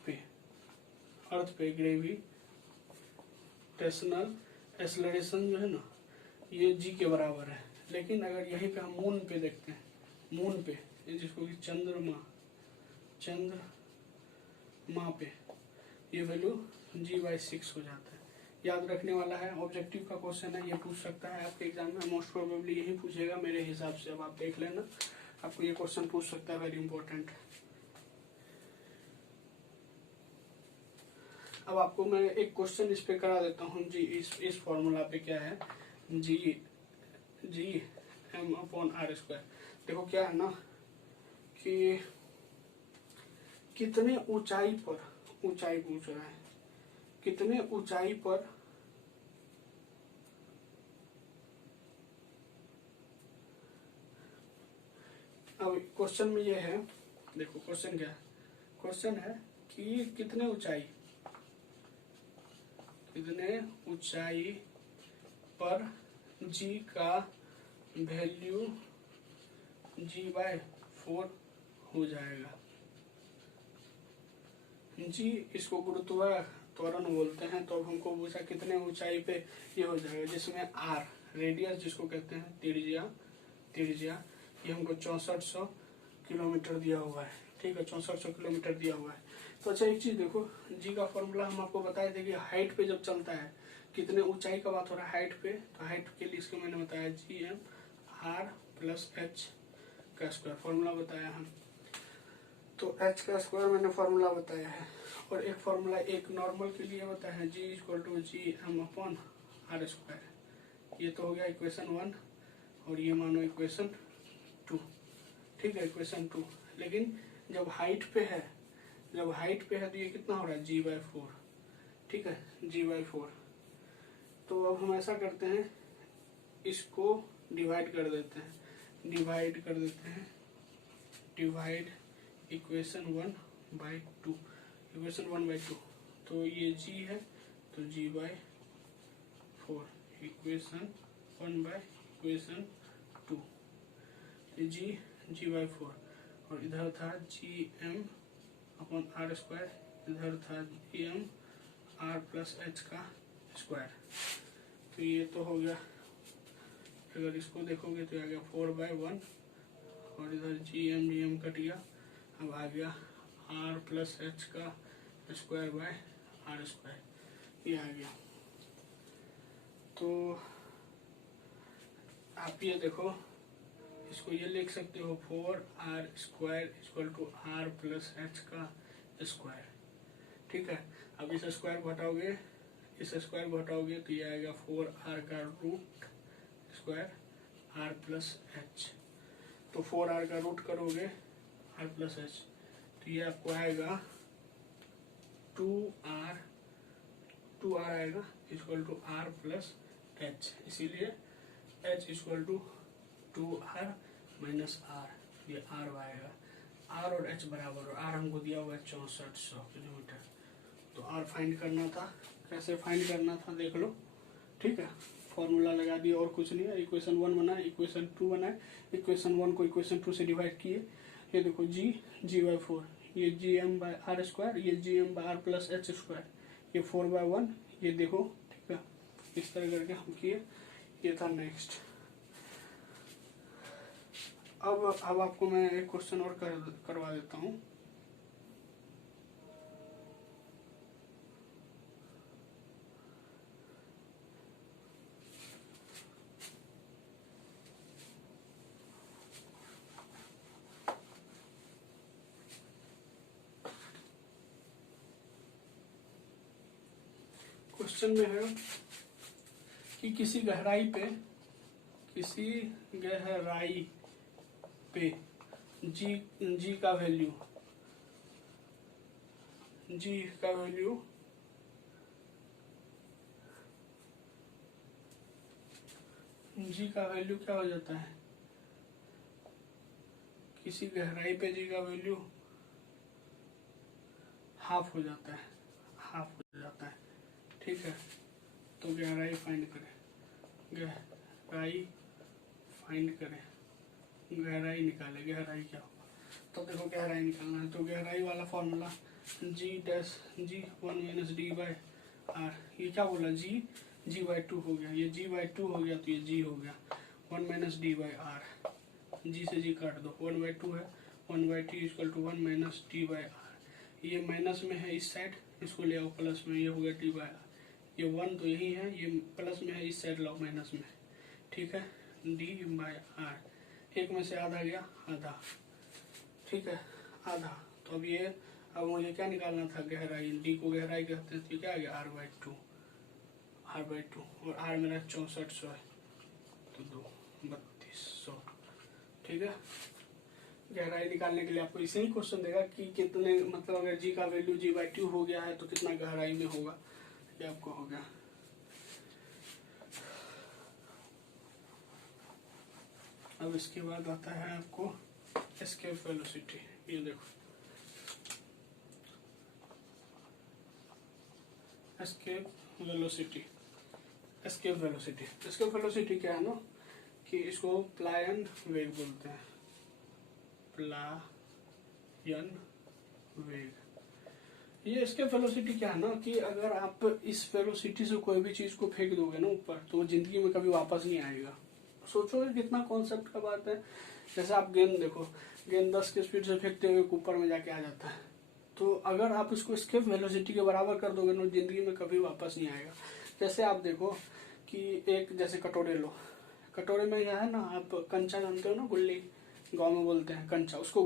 पे ग्रेविटेशनल एक्सेलरेशन जो है ना ये जी के बराबर है। लेकिन अगर यहीं पे हम मून पे देखते हैं, मून पे जिसको कि चंद्रमा पे ये वैल्यू g/6 हो जाता है। याद रखने वाला है, ऑब्जेक्टिव का क्वेश्चन है, ये पूछ सकता है आपके एग्जाम में, मोस्ट प्रोबेबली यही पूछेगा मेरे हिसाब से। अब आप देख लेना, आपको ये क्वेश्चन पूछ सकता है, वेरी इंपॉर्टेंट। अब आपको मैं एक क्वेश्चन इस पे करा देता हूँ जी, इस फॉर्मूला पे क्या है, जी m/r²। देखो क्या है ना कि कितने ऊंचाई पूछ रहा है, कितने ऊंचाई पर अब क्वेश्चन में ये है, देखो क्वेश्चन क्या है, क्वेश्चन है कि कितने ऊंचाई पर जी का वैल्यू g/4 हो जाएगा। जी इसको गुरुत्वाकर्षण बोलते हैं। तो अब हमको पूछा कितने ऊंचाई पे ये हो जाएगा, जिसमें आर रेडियस जिसको कहते हैं, त्रिज्या ये हमको 6400 किलोमीटर दिया हुआ है। ठीक है, 6400 किलोमीटर दिया हुआ है। तो अच्छा एक चीज देखो, जी का फॉर्मूला हम आपको बताए थे कि हाइट पे जब चलता है, कितने ऊंचाई का बात हो रहा है हाइट पे, तो हाइट के लिए इसको मैंने बताया GM/r+h का स्क्वायर फॉर्मूला बताया हम। तो h का स्क्वायर मैंने फॉर्मूला बताया है, और एक फॉर्मूला एक नॉर्मल के लिए बताया है G=GM/r²। ये तो हो गया इक्वेशन 1 और ये मानो इक्वेशन 2। ठीक है, इक्वेशन 2। लेकिन जब हाइट पे है तो ये कितना हो रहा है g/4। ठीक है, g/4। तो अब हम ऐसा करते हैं, इसको डिवाइड कर देते हैं, डिवाइड इक्वेशन 1/2, तो ये g है तो g/4 इक्वेशन 1/2, g/4, और इधर था GM/r², इधर था GM/r+h का स्क्वायर। तो ये तो हो गया, अगर इसको देखोगे तो आ गया 4/1, और इधर GM कट गया, अब आ गया r+h का स्क्वायर/r², ये आ गया। तो आप ये देखो, इसको ये लिख सकते हो 4r² r+h का स्क्वायर। ठीक है, अब इस स्क्वायर घटाओगे तो ये आएगा 4r का रूट स्क्वायर r+h। तो 4r का रूट करोगे r+h तो ये आपको आएगा 2r आएगा =r+h। इसीलिए H equal to 2r minus R, ये आर आएगा, आर और एच बराबर, और आर हमको दिया हुआ है 6400 किलोमीटर। तो आर फाइंड करना था, कैसे फाइंड करना था देख लो, ठीक है। फॉर्मूला लगा दिया और कुछ नहीं है, इक्वेशन 1 बनाए, इक्वेशन 2 बनाए, इक्वेशन 1 को इक्वेशन 2 से डिवाइड किए, ये देखो g/4, ये gm/r², ये gm/r प्लस एच स्क्वायर, ये 4/1, ये देखो, ठीक है। इस तरह करके हम किए, ये था नेक्स्ट। अब आपको मैं एक क्वेश्चन और करवा देता हूँ। क्वेश्चन में है कि किसी गहराई पे जी का वैल्यू क्या हो जाता है, किसी गहराई पे जी का वैल्यू हाफ हो जाता है, ठीक है। तो गहराई फाइंड करें, गहराई निकाले, गहराई क्या होगा। तो देखो गहराई निकालना है, तो गहराई वाला formula G 1 minus D by R, ये क्या बोला, जी/2 हो गया, ये जी/2 हो गया, तो ये जी हो गया 1 minus D by R, G से जी काट दो, 1/2 है, 1/2 equal to 1 minus D by R, ये माइनस में है इस साइड, इसको ले आओ प्लस में, ये हो गया डी बाई आर, ये 1 तो यही है, ये प्लस में है इस साइड लाओ माइनस में, ठीक है, डी बाई आर, एक में से आधा गया, आधा, ठीक है, आधा। तो अब मुझे क्या निकालना था, गहराई, डी को गहराई कहते हैं, तो क्या आ गया r/2, और r मेरा 6400 है, तो 3200, ठीक है। गहराई निकालने के लिए आपको इसे ही क्वेश्चन देगा कि कितने, मतलब अगर जी का वैल्यू g/2 हो गया है तो कितना गहराई में होगा, ये आपको हो गया। अब इसके बाद आता है आपको एस्केप वेलोसिटी, ये देखो एस्केप वेलोसिटी क्या है ना, कि इसको प्लायन वेग बोलते हैं, प्लायन वेग। ये एस्केप वेलोसिटी क्या है ना, कि अगर आप इस वेलोसिटी से कोई भी चीज को फेंक दोगे ना ऊपर, तो वो जिंदगी में कभी वापस नहीं आएगा। सोचोगे कितना कॉन्सेप्ट का बात है। जैसे आप गेंद देखो, गेंद 10 की स्पीड से फेंकते हुए ऊपर में जाके आ जाता है, तो अगर आप इसको एस्केप वेलोसिटी के बराबर कर दोगे ना, जिंदगी में कभी वापस नहीं आएगा। जैसे आप देखो कि एक जैसे कटोरे लो, कटोरे में क्या है ना, आप कंचा जानते हो ना, गुल्ली गांव में बोलते हैं कंचा, उसको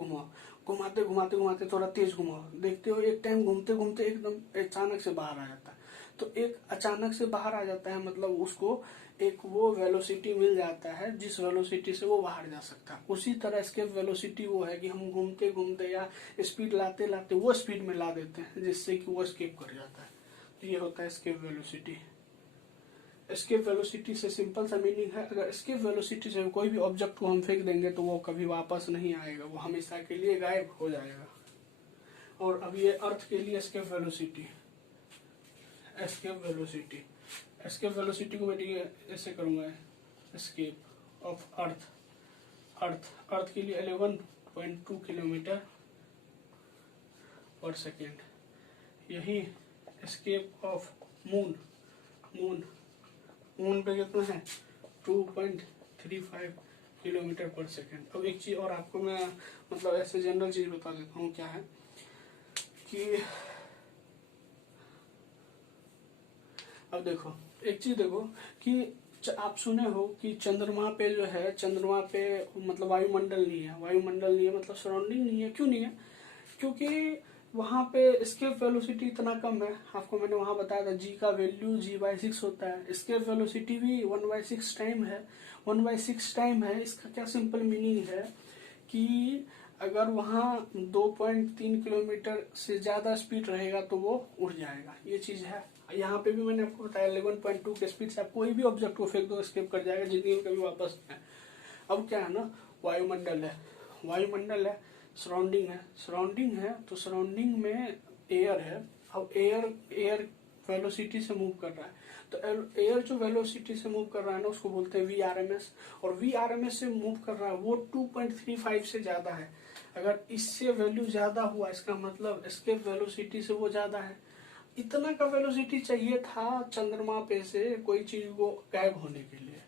घुमाते घुमाते थोड़ा तेज घुमाओ, देखते हो एक टाइम घूमते घूमते एकदम अचानक से बाहर आ जाता है। तो एक अचानक से बाहर आ जाता है, मतलब उसको एक वो वेलोसिटी मिल जाता है जिस वेलोसिटी से वो बाहर जा सकता है। उसी तरह एस्केप वेलोसिटी वो है कि हम घूमते घूमते या स्पीड लाते लाते वो स्पीड में ला देते हैं जिससे कि वो एस्केप कर जाता है। तो ये होता है एस्केप वेलोसिटी। एस्केप वेलोसिटी से सिंपल सा मीनिंग है, अगर एस्केप वेलोसिटी से कोई भी ऑब्जेक्ट को हम फेंक देंगे तो वो कभी वापस नहीं आएगा, वो हमेशा के लिए गायब हो जाएगा। और अब ये अर्थ के लिए एस्केप वेलोसिटी को मैं ऐसे करूंगा, एस्केप ऑफ अर्थ के लिए 11.2 किलोमीटर पर सेकेंड। यही एस्केप ऑफ मून पे कितना है, 2.35 किलोमीटर पर सेकेंड। अब एक चीज और आपको मैं मतलब ऐसे जनरल चीज बता देता हूँ, क्या है कि अब देखो एक चीज देखो कि आप सुने हो कि चंद्रमा पे जो है, चंद्रमा पे मतलब वायुमंडल नहीं है, मतलब सराउंडिंग नहीं है। क्यों नहीं है? क्योंकि वहां पे एस्केप वेलोसिटी इतना कम है। आपको मैंने वहां बताया था जी का वैल्यू g/6 होता है, एस्केप वेलोसिटी भी 1/6 टाइम है। 1/6 टाइम है। इसका क्या सिंपल मीनिंग है कि अगर वहाँ 2.3 किलोमीटर से ज़्यादा स्पीड रहेगा तो वो उड़ जाएगा। ये चीज़ है। यहाँ पे भी मैंने आपको बताया 11.2 के स्पीड से आप कोई भी ऑब्जेक्ट को फेंक दो, एस्केप कर जाएगा, जिंदगी में कभी वापस नहीं आए। अब क्या है ना, वायुमंडल है, वायुमंडल है, सराउंडिंग है, तो सराउंडिंग में एयर है। अब एयर वेलोसिटी से मूव कर रहा है, तो एयर जो वेलोसिटी से मूव कर रहा है ना, उसको बोलते हैं VRMS। और VRMS से मूव कर रहा है वो 2.35 से ज्यादा है। अगर इससे वैल्यू ज्यादा हुआ, इसका मतलब एस्केप वेलोसिटी से वो ज्यादा है। इतना का वेलोसिटी चाहिए था चंद्रमा पे से कोई चीज को गायब होने के लिए।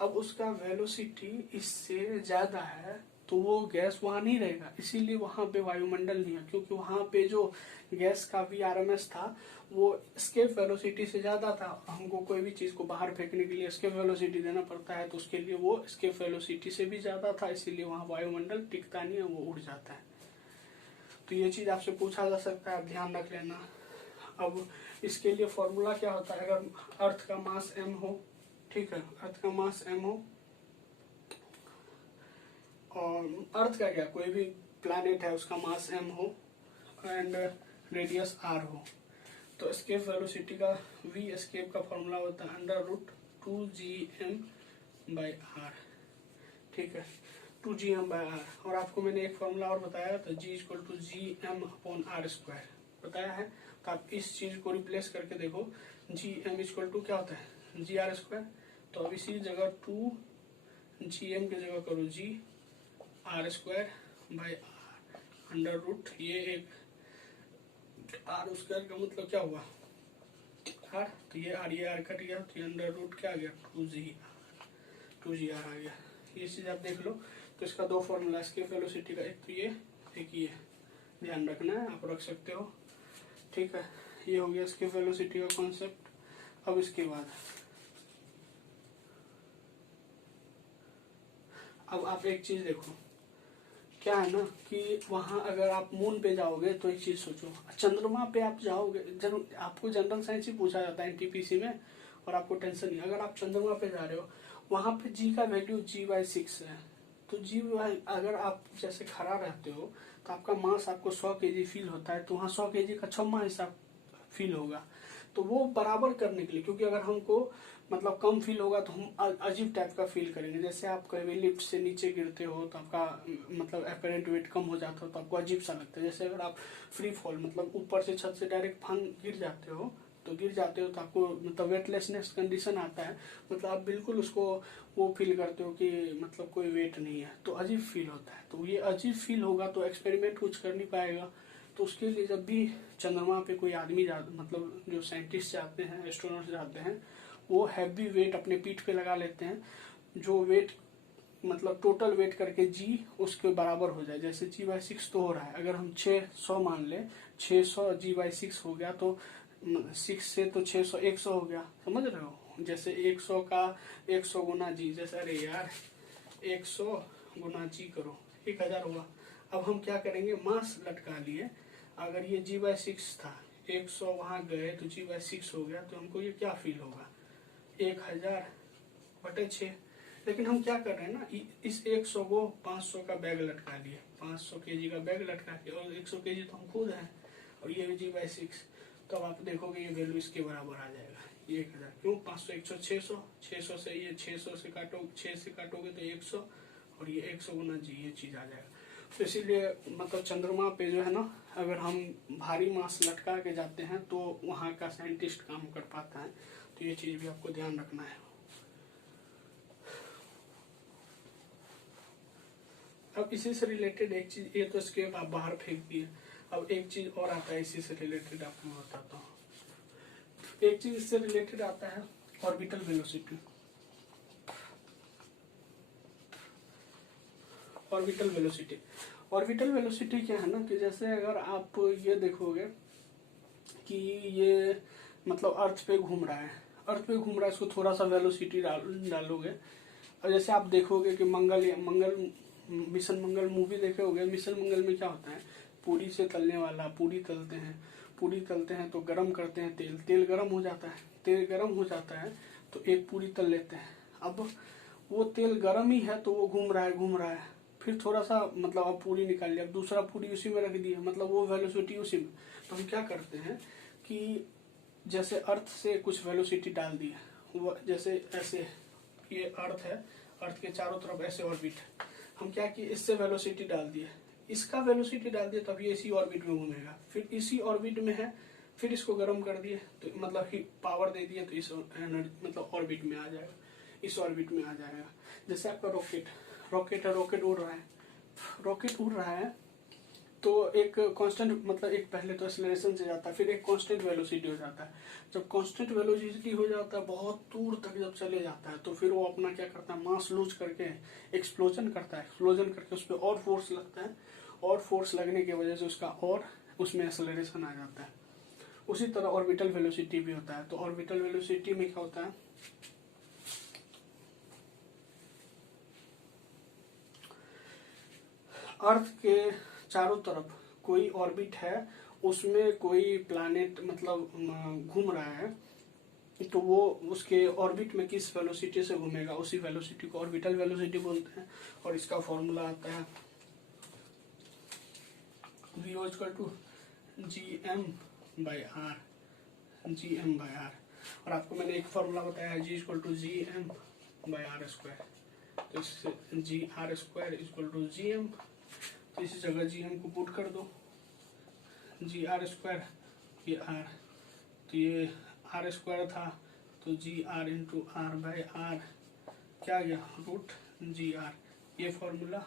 अब उसका वेलोसिटी इससे ज्यादा है, तो वो गैस वहां नहीं रहेगा, इसीलिए वहां पे वायुमंडल नहीं है, क्योंकि वहां पे जो गैस का VRMS था वो एस्केप वेलोसिटी से ज्यादा था। हमको कोई भी चीज को बाहर फेंकने के लिए एस्केप वेलोसिटी देना पड़ता है, तो उसके लिए वो एस्केप वेलोसिटी से भी ज्यादा था, इसीलिए वहां वायुमंडल टिकता नहीं है, वो उड़ जाता है। तो ये चीज आपसे पूछा जा सकता है, आप ध्यान रख लेना। अब इसके लिए फॉर्मूला क्या होता है, अगर अर्थ का मास m हो, ठीक है, अर्थ का मास m हो, और अर्थ का क्या, कोई भी प्लैनेट है उसका मास m हो एंड रेडियस r हो, तो एस्केप वेलोसिटी का v एस्केप का फॉर्मूला होता है √2gm/r, ठीक है, 2gm/r। और आपको मैंने एक फॉर्मूला और बताया था, g=gm/r² बताया है। तो आप इस चीज को रिप्लेस करके देखो, gm क्या होता है, gr²। तो अब इसी जगह 2gm की जगह करो gr²/r √ ये एक r² का मतलब क्या हुआ r, तो ये r कट गया, तो ये √ क्या आ गया 2gr आ गया। ये चीज आप देख लो। तो इसका दो फॉर्मूला एस्केप वेलोसिटी का, एक तो ये, एक ये, ध्यान रखना है, आप रख सकते हो, ठीक है। ये हो गया एस्केप वेलोसिटी का कॉन्सेप्ट। अब इसके बाद अब आप एक चीज देखो, क्या है ना कि वहां अगर आप मून पे जाओगे तो एक चीज सोचो, चंद्रमा पे आप जाओगे, जरूर आपको जनरल साइंस ही पूछा जाता है NTPC में, और आपको टेंशन नहीं। अगर आप चंद्रमा पे जा रहे हो, वहां पे G का वैल्यू G/6 है, तो अगर आप जैसे खड़ा रहते हो तो आपका मास आपको 100 kg फील होता है, तो वहाँ 100 kg का 6वां हिस्सा फील होगा। तो वो बराबर करने के लिए, क्योंकि अगर हमको मतलब कम फील होगा तो हम अजीब टाइप का फील करेंगे। जैसे आप कभी लिफ्ट से नीचे गिरते हो तो आपका मतलब एपरेंट वेट कम हो जाता हो, तो आपको अजीब सा लगता है। जैसे अगर आप फ्री फॉल मतलब ऊपर से छत से डायरेक्ट गिर जाते हो तो आपको मतलब वेटलेसनेस कंडीशन आता है, मतलब आप बिल्कुल उसको वो फील करते हो कि मतलब कोई वेट नहीं है, तो अजीब फील होता है। तो ये अजीब फील होगा तो एक्सपेरिमेंट कुछ कर नहीं पाएगा। तो उसके लिए जब भी चंद्रमा पे कोई आदमी मतलब जो साइंटिस्ट जाते हैं, एस्ट्रोनॉट जाते हैं, वो हैवी वेट अपने पीठ पे लगा लेते हैं, जो वेट मतलब टोटल वेट करके G उसके बराबर हो जाए। जैसे G/6 तो हो रहा है, अगर हम 600 मान ले, 600 G/6 हो गया, तो 6 से तो 600 100 हो गया, समझ रहे हो। जैसे 100 का 100 गुना G, जैसे अरे यार 100 गुना G करो, 1000 हुआ। अब हम क्या करेंगे, मास लटका लिए, अगर ये G/6 था, 100 वहां गए तो G/6 हो गया, तो हमको ये क्या फील होगा 1000/6। लेकिन हम क्या कर रहे हैं ना, इस 100 को 500 का बैग लटका लिए, 500 kg का बैग लटका लिए, और 100 kg तो हम खुद हैं, और ये G/6। तो अब आप देखोगे ये वैल्यू इसके बराबर आ जाएगा, ये 1000। क्यों 500 100 600, 600 से ये 600 से काटो, 6 से काटोगे तो 100, और ये 100 गुना G, ये चीज आ जाएगा। तो इसीलिए मतलब चंद्रमा पे जो है ना, अगर हम भारी मास लटका के जाते हैं तो वहाँ का साइंटिस्ट काम कर पाता है। तो ये चीज भी आपको ध्यान रखना है। अब इसी से रिलेटेड एक चीज, ये तो स्केप आप बाहर फेंक दिए, अब एक चीज और आता है इसी से रिलेटेड, आपको मैं बताता हूँ। एक चीज इससे रिलेटेड आता है orbital velocity. Orbital velocity, orbital velocity क्या है ना कि जैसे अगर आप ये देखोगे कि ये मतलब अर्थ पे घूम रहा है, अर्थ पे घूम रहा है, इसको थोड़ा सा वेलोसिटी डालोगे, और जैसे आप देखोगे कि मिशन मंगल मूवी देखे होगे, मिशन मंगल में क्या होता है, पूरी से तलने वाला, पूरी तलते हैं तो गरम करते हैं तेल गरम हो जाता है, तो एक पूरी तल लेते हैं। अब वो तेल गरम ही है तो वो घूम रहा है, फिर थोड़ा सा मतलब अब पूरी निकाल लिया, अब दूसरा पूरी उसी में रख दिया, मतलब वो वेलोसिटी उसी में। तो हम क्या करते हैं कि जैसे अर्थ से कुछ वेलोसिटी डाल दी है, वो जैसे ऐसे ये अर्थ है, अर्थ के चारों तरफ ऐसे ऑर्बिट है, हम क्या किए इससे वेलोसिटी डाल दिए, इसका वेलोसिटी डाल दिया, तब ये इसी ऑर्बिट में घूमेगा, फिर इसी ऑर्बिट में है, फिर इसको गर्म कर दिए तो मतलब ही पावर दे दिया, तो इस एनर्जी मतलब ऑर्बिट में आ जाएगा, इस ऑर्बिट में आ जाएगा। जैसे आपका रॉकेट है, रॉकेट उड़ रहा है, रॉकेट उड़ रहा है तो एक कांस्टेंट मतलब एक पहले तो एक्सेलरेशन से जाता है, फिर एक कांस्टेंट वेलोसिटी हो जाता है। जब कांस्टेंट वेलोसिटी हो जाता है बहुत दूर तक जब चले जाता है, तो फिर वो अपना क्या करता है, मास लूज करके एक्सप्लोजन करता है, एक्सप्लोजन करके उस पर और फोर्स लगता है, और फोर्स लगने की वजह से उसका और उसमें एक्सेलरेशन आ जाता है। उसी तरह ऑर्बिटल वेलोसिटी भी होता है। तो ऑर्बिटल वेलोसिटी में क्या होता है, अर्थ के चारों तरफ कोई ऑर्बिट है, उसमें कोई प्लैनेट मतलब घूम रहा है, तो वो उसके ऑर्बिट में किस वेलोसिटी से घूमेगा, उसी वेलोसिटी को ऑर्बिटल वेलोसिटी बोलते हैं। और इसका फॉर्मूला आता है v=gm/r, gm/r। और आपको मैंने एक फॉर्मूला बताया है g=gm/r²। तो इससे gr²=gm, तो इसी जगह gm को पुट कर दो, gr² ये r, तो ये r² था, तो gr×r/r क्या गया √gr। ये फॉर्मूला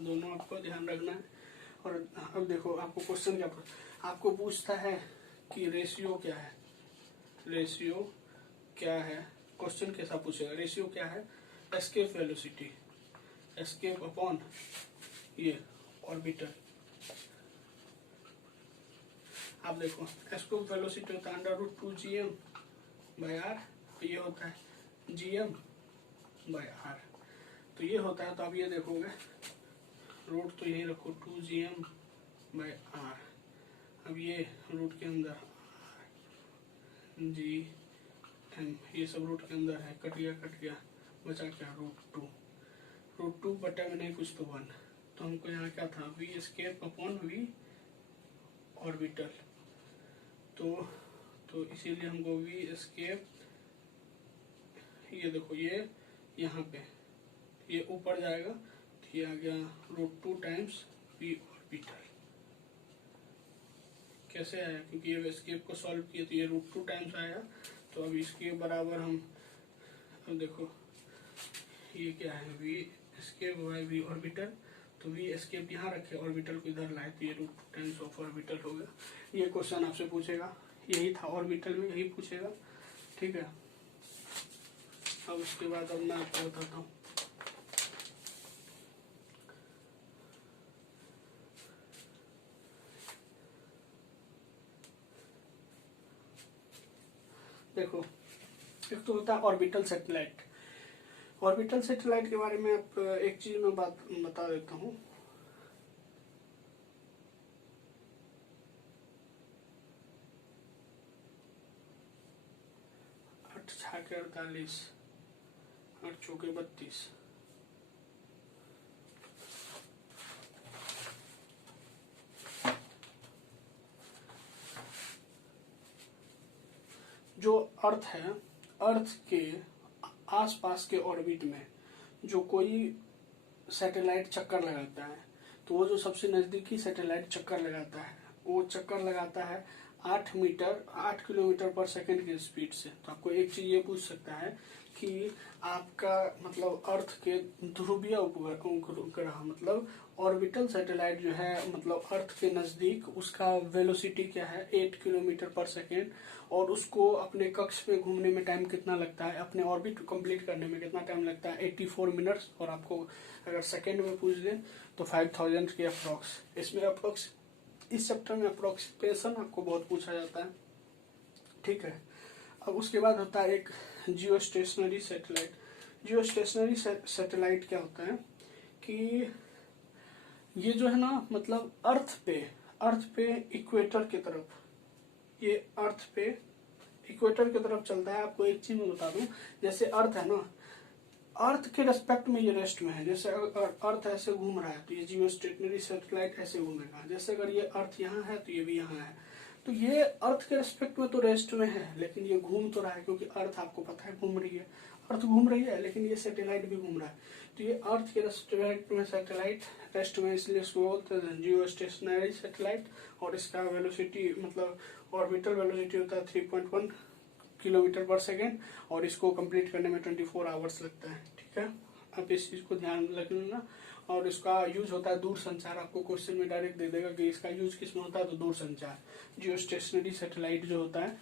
दोनों आपको ध्यान रखना है। और अब देखो आपको क्वेश्चन क्या आपको पूछता है कि रेशियो क्या है, क्वेश्चन कैसा पूछेगा, रेशियो क्या है, एस्केप वेलोसिटी, एस्केप अपॉन ये ऑर्बिटल। आप देखो एस्केप वेलोसिटी होता है √2gm/r, तो ये होता है gm/r, तो ये होता है। तो अब ये देखोगे रूट तो यही रखो 2gm/r, अब ये रूट के अंदर gm, ये सब रूट के अंदर है, कट गया बचा क्या √2 बटा में नहीं कुछ तो 1, तो हमको यहाँ क्या था v escape upon v orbital, तो इसीलिए हमको v एस्केप, ये देखो ये यहाँ पे ये ऊपर जाएगा, तो ये आ गया √2 टाइम्स v ऑर्बिटल। कैसे आया, क्योंकि ये एस्केप को सॉल्व किया तो ये √2 टाइम्स आया, तो अब इसके बराबर हम अब देखो ये क्या है v escape by v orbital, तो v एस्केप यहाँ रखे, ऑर्बिटल को इधर लाए, तो ये √2 टाइम्स ऑफ ऑर्बिटल हो गया। ये क्वेश्चन आपसे पूछेगा, यही था ऑर्बिटल में, यही पूछेगा, ठीक है। अब उसके बाद अब मैं आपको बताता हूँ, देखो एक तो होता है ऑर्बिटल सैटेलाइट। ऑर्बिटल सैटेलाइट के बारे में आप एक चीज मैं बात बता देता हूँ, आठ छाके 48, 8 चौके 32, जो अर्थ है, अर्थ के आसपास के ऑर्बिट में जो कोई सैटेलाइट चक्कर लगाता है, तो वो जो सबसे नजदीकी सैटेलाइट चक्कर लगाता है, वो चक्कर लगाता है 8 किलोमीटर पर सेकंड की स्पीड से। तो आपको एक चीज ये पूछ सकता है कि आपका मतलब अर्थ के ध्रुवीय उपग्रह मतलब ऑर्बिटल सैटेलाइट जो है मतलब अर्थ के नजदीक, उसका वेलोसिटी क्या है 8 किलोमीटर पर सेकेंड, और उसको अपने कक्ष में घूमने में टाइम कितना लगता है, अपने ऑर्बिट कंप्लीट करने में कितना टाइम लगता है 84 मिनट्स। और आपको अगर सेकेंड में पूछ दें तो 5000 के अप्रोक्स। इसमें अप्रोक्स इस चैप्टर में अप्रोक्सीमेशन आपको बहुत पूछा जाता है, ठीक है। अब उसके बाद होता है एक जियो स्टेशनरी सैटेलाइट। जियो स्टेशनरी सैटेलाइट क्या होता है कि ये जो है ना मतलब अर्थ पे इक्वेटर की तरफ, ये अर्थ पे इक्वेटर की तरफ चलता है। आपको एक चीज मैं बता दूं, जैसे अर्थ है ना, अर्थ के रेस्पेक्ट में ये रेस्ट में है। जैसे अगर अर्थ ऐसे घूम रहा है तो ये जियो स्टेशनरी सैटेलाइट ऐसे घूमेगा। जैसे अगर ये अर्थ यहाँ है तो ये भी यहाँ है, तो ये अर्थ के रेस्पेक्ट में तो रेस्ट में है, लेकिन ये घूम तो रहा है क्योंकि अर्थ आपको पता है घूम रही है, अर्थ घूम रही है, लेकिन ये सैटेलाइट भी घूम रहा है। तो ये अर्थ के रेस्पेक्ट में सैटेलाइट रेस्ट में, इसलिए इसको बोलते हैं जियो स्टेशनरी सैटेलाइट। और इसका वेलोसिटी मतलब ऑर्बिटल वेलोसिटी होता है 3.1 किलोमीटर पर सेकेंड, और इसको कंप्लीट करने में 24 आवर्स लगता है। ठीक है, आप इस चीज को ध्यान रखना। और इसका यूज होता है दूर संचार, आपको क्वेश्चन में डायरेक्ट दे देगा कि इसका यूज किस में होता है, तो दूर संचार। जियो स्टेशनरी सैटेलाइट जो होता है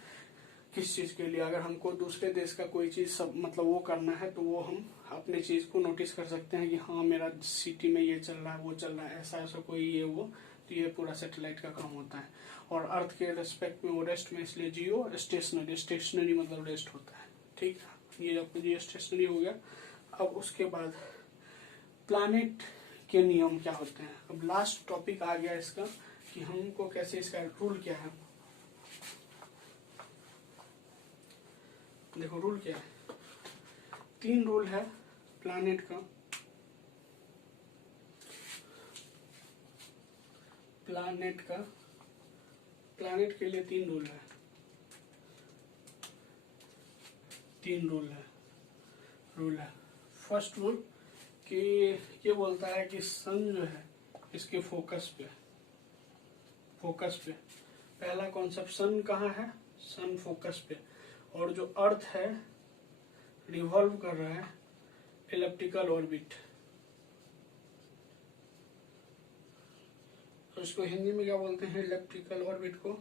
किस चीज के लिए, अगर हमको दूसरे देश का कोई चीज सब मतलब वो करना है तो वो हम अपने चीज को नोटिस कर सकते हैं कि हाँ मेरा सिटी में ये चल रहा है, वो चल रहा है, ऐसा ऐसा कोई ये वो, तो ये पूरा सैटेलाइट का काम होता है। और अर्थ के रेस्पेक्ट में वो रेस्ट में, इसलिए जियो स्टेशनरी, स्टेशनरी मतलब रेस्ट होता है। ठीक है, ये आपको जियो स्टेशनरी हो गया। अब उसके बाद प्लैनेट के नियम क्या होते हैं। अब लास्ट टॉपिक आ गया इसका कि हमको कैसे, इसका रूल क्या है। देखो रूल क्या है, 3 रूल है प्लैनेट का। प्लैनेट के लिए 3 रूल है। 3 रूल है। फर्स्ट रूल कि ये बोलता है कि सन जो है इसके फोकस पे पहला कॉन्सेप्ट, सन कहाँ है, सन फोकस पे, और जो अर्थ है रिवॉल्व कर रहा है इलिप्टिकल ऑर्बिट। तो इसको हिंदी में क्या बोलते हैं, इलिप्टिकल ऑर्बिट को।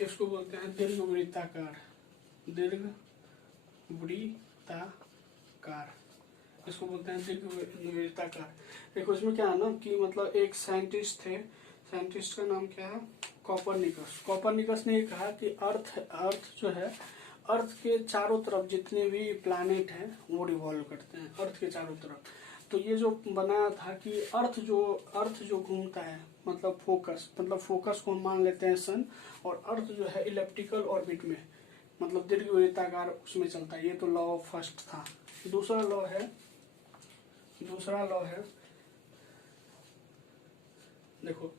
इसको बोलते हैं दीर्घवृत्ताकार, इसको बोलते हैं दीर्घवृत्ताकार। देखो इसमें क्या है ना कि मतलब एक साइंटिस्ट थे, साइंटिस्ट का नाम क्या है, कॉपरनिकस ने कहा कि अर्थ जो है, अर्थ के चारों तरफ जितने भी प्लैनेट हैं वो रिवॉल्व करते हैं अर्थ के चारों तरफ। तो ये जो बनाया था कि अर्थ जो घूमता है मतलब फोकस को हम मान लेते हैं सन, और अर्थ जो है इलिप्टिकल ऑर्बिट में मतलब दीर्घवृत्ताकार उसमें चलता है। ये तो लॉ ऑफ फर्स्ट था। दूसरा लॉ है देखो,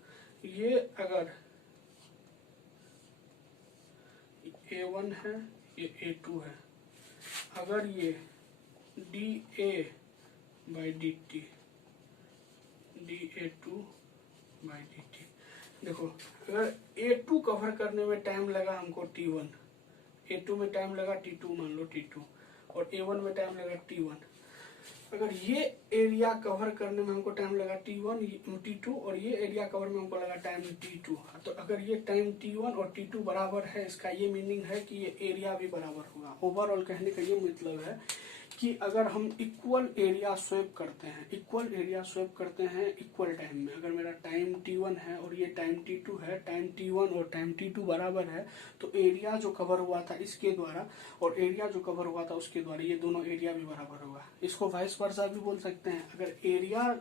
ये अगर A1 है, ये A2 है, अगर ये dA/dt देखो, अगर A2 कवर करने में टाइम लगा हमको T1, A2 में टाइम लगा T2 मान लो T2, और A1 में टाइम लगा T1। अगर ये एरिया कवर करने में हमको टाइम लगा T2 और ये एरिया कवर में हमको लगा टाइम T2, तो अगर ये टाइम T1 और T2 बराबर है, इसका ये मीनिंग है कि ये एरिया भी बराबर होगा। ओवरऑल कहने का ये मतलब है कि अगर हम इक्वल एरिया स्वेप करते हैं इक्वल टाइम में, अगर मेरा टाइम T1 है और ये टाइम T2 है, टाइम T1 और टाइम T2 बराबर है, तो एरिया जो कवर हुआ था इसके द्वारा और एरिया जो कवर हुआ था उसके द्वारा, ये दोनों एरिया भी बराबर होगा। इसको वाइस वर्सा भी बोल सकते हैं। अगर एरिया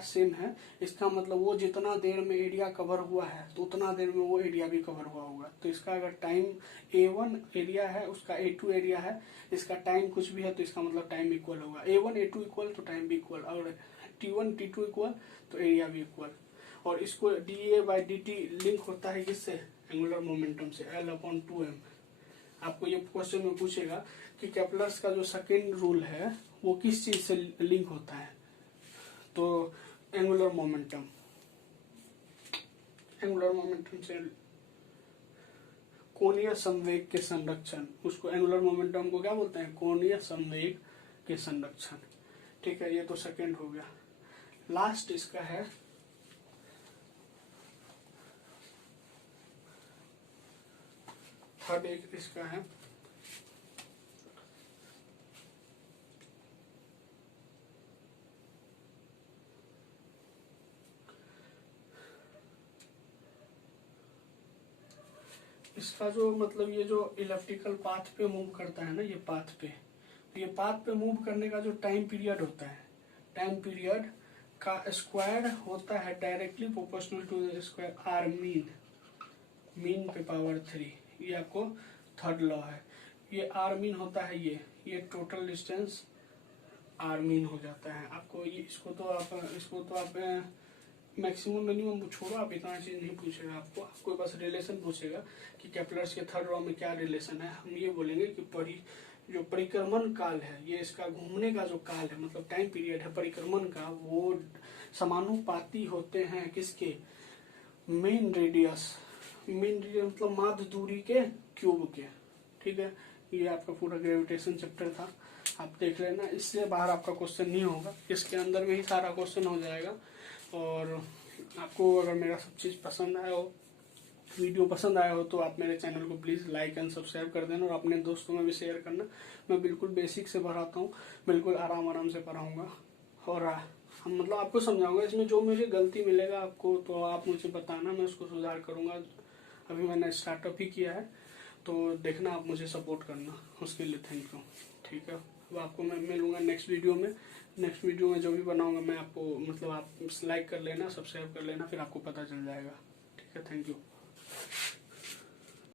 सेम है, इसका मतलब वो जितना देर में एरिया कवर हुआ है तो उतना देर में वो एरिया भी कवर हुआ होगा। तो इसका अगर टाइम A1 एरिया है, उसका A2 एरिया है, इसका टाइम कुछ भी है तो इसका मतलब टाइम इक्वल होगा। A1 A2 इक्वल तो टाइम भी इक्वल, और T1 T2 इक्वल तो एरिया भी इक्वल। और इसको dA/dt लिंक होता है किससे, एंगुलर मोमेंटम से, L/2m। आपको ये क्वेश्चन में पूछेगा कि केपलर्स का जो सेकेंड रूल है वो किस चीज से लिंक होता है, तो एंगुलर मोमेंटम से कोणीय संवेग के संरक्षण, उसको एंगुलर मोमेंटम को क्या बोलते हैं, कोणीय संवेग के संरक्षण। ठीक है, ये तो सेकंड हो गया। लास्ट इसका है थर्ड, एक इसका है इसका जो मतलब ये जो इलेक्ट्रिकल पाथ पे मूव करता है ना, ये पाथ पे, तो ये पाथ पे मूव करने का जो टाइम पीरियड होता है, टाइम पीरियड का स्क्वायर होता है directly proportional to square R mean, mean पे पावर 3। ये आपको थर्ड लॉ है। ये आर मीन होता है, ये टोटल डिस्टेंस आर मीन हो जाता है। आपको ये इसको तो आप मैक्सिमम मिनिमम छोड़ो, आप इतना चीज नहीं पूछेगा आपको बस रिलेशन पूछेगा कि केपलर्स के थर्ड लॉ में क्या रिलेशन है। हम ये बोलेंगे कि जो परिक्रमण काल है, ये इसका घूमने का जो काल है, मतलब टाइम पीरियड है परिक्रमण का, वो समानुपाती होते हैं किसके, मेन रेडियस मतलब माध्य दूरी के क्यूब के। ठीक है, ये आपका पूरा ग्रेविटेशन चैप्टर था, आप देख लेना। इससे बाहर आपका क्वेश्चन नहीं होगा, इसके अंदर में ही सारा क्वेश्चन हो जाएगा। और आपको अगर मेरा सब चीज़ पसंद आया हो, वीडियो पसंद आया हो, तो आप मेरे चैनल को प्लीज़ लाइक एंड सब्सक्राइब कर देना और अपने दोस्तों में भी शेयर करना। मैं बिल्कुल बेसिक से पढ़ाता हूँ, बिल्कुल आराम से पढ़ाऊँगा और हम मतलब आपको समझाऊंगा। इसमें जो मुझे गलती मिलेगा आपको, तो आप मुझे बताना, मैं उसको सुधार करूँगा। अभी मैंने स्टार्टअप ही किया है, तो देखना, आप मुझे सपोर्ट करना, उसके लिए थैंक यू। ठीक है, अब आपको मैं मिलूंगा नेक्स्ट वीडियो में। नेक्स्ट वीडियो में जो भी बनाऊंगा मैं आपको, मतलब आप लाइक कर लेना, सब्सक्राइब कर लेना, फिर आपको पता चल जाएगा। ठीक है, थैंक यू।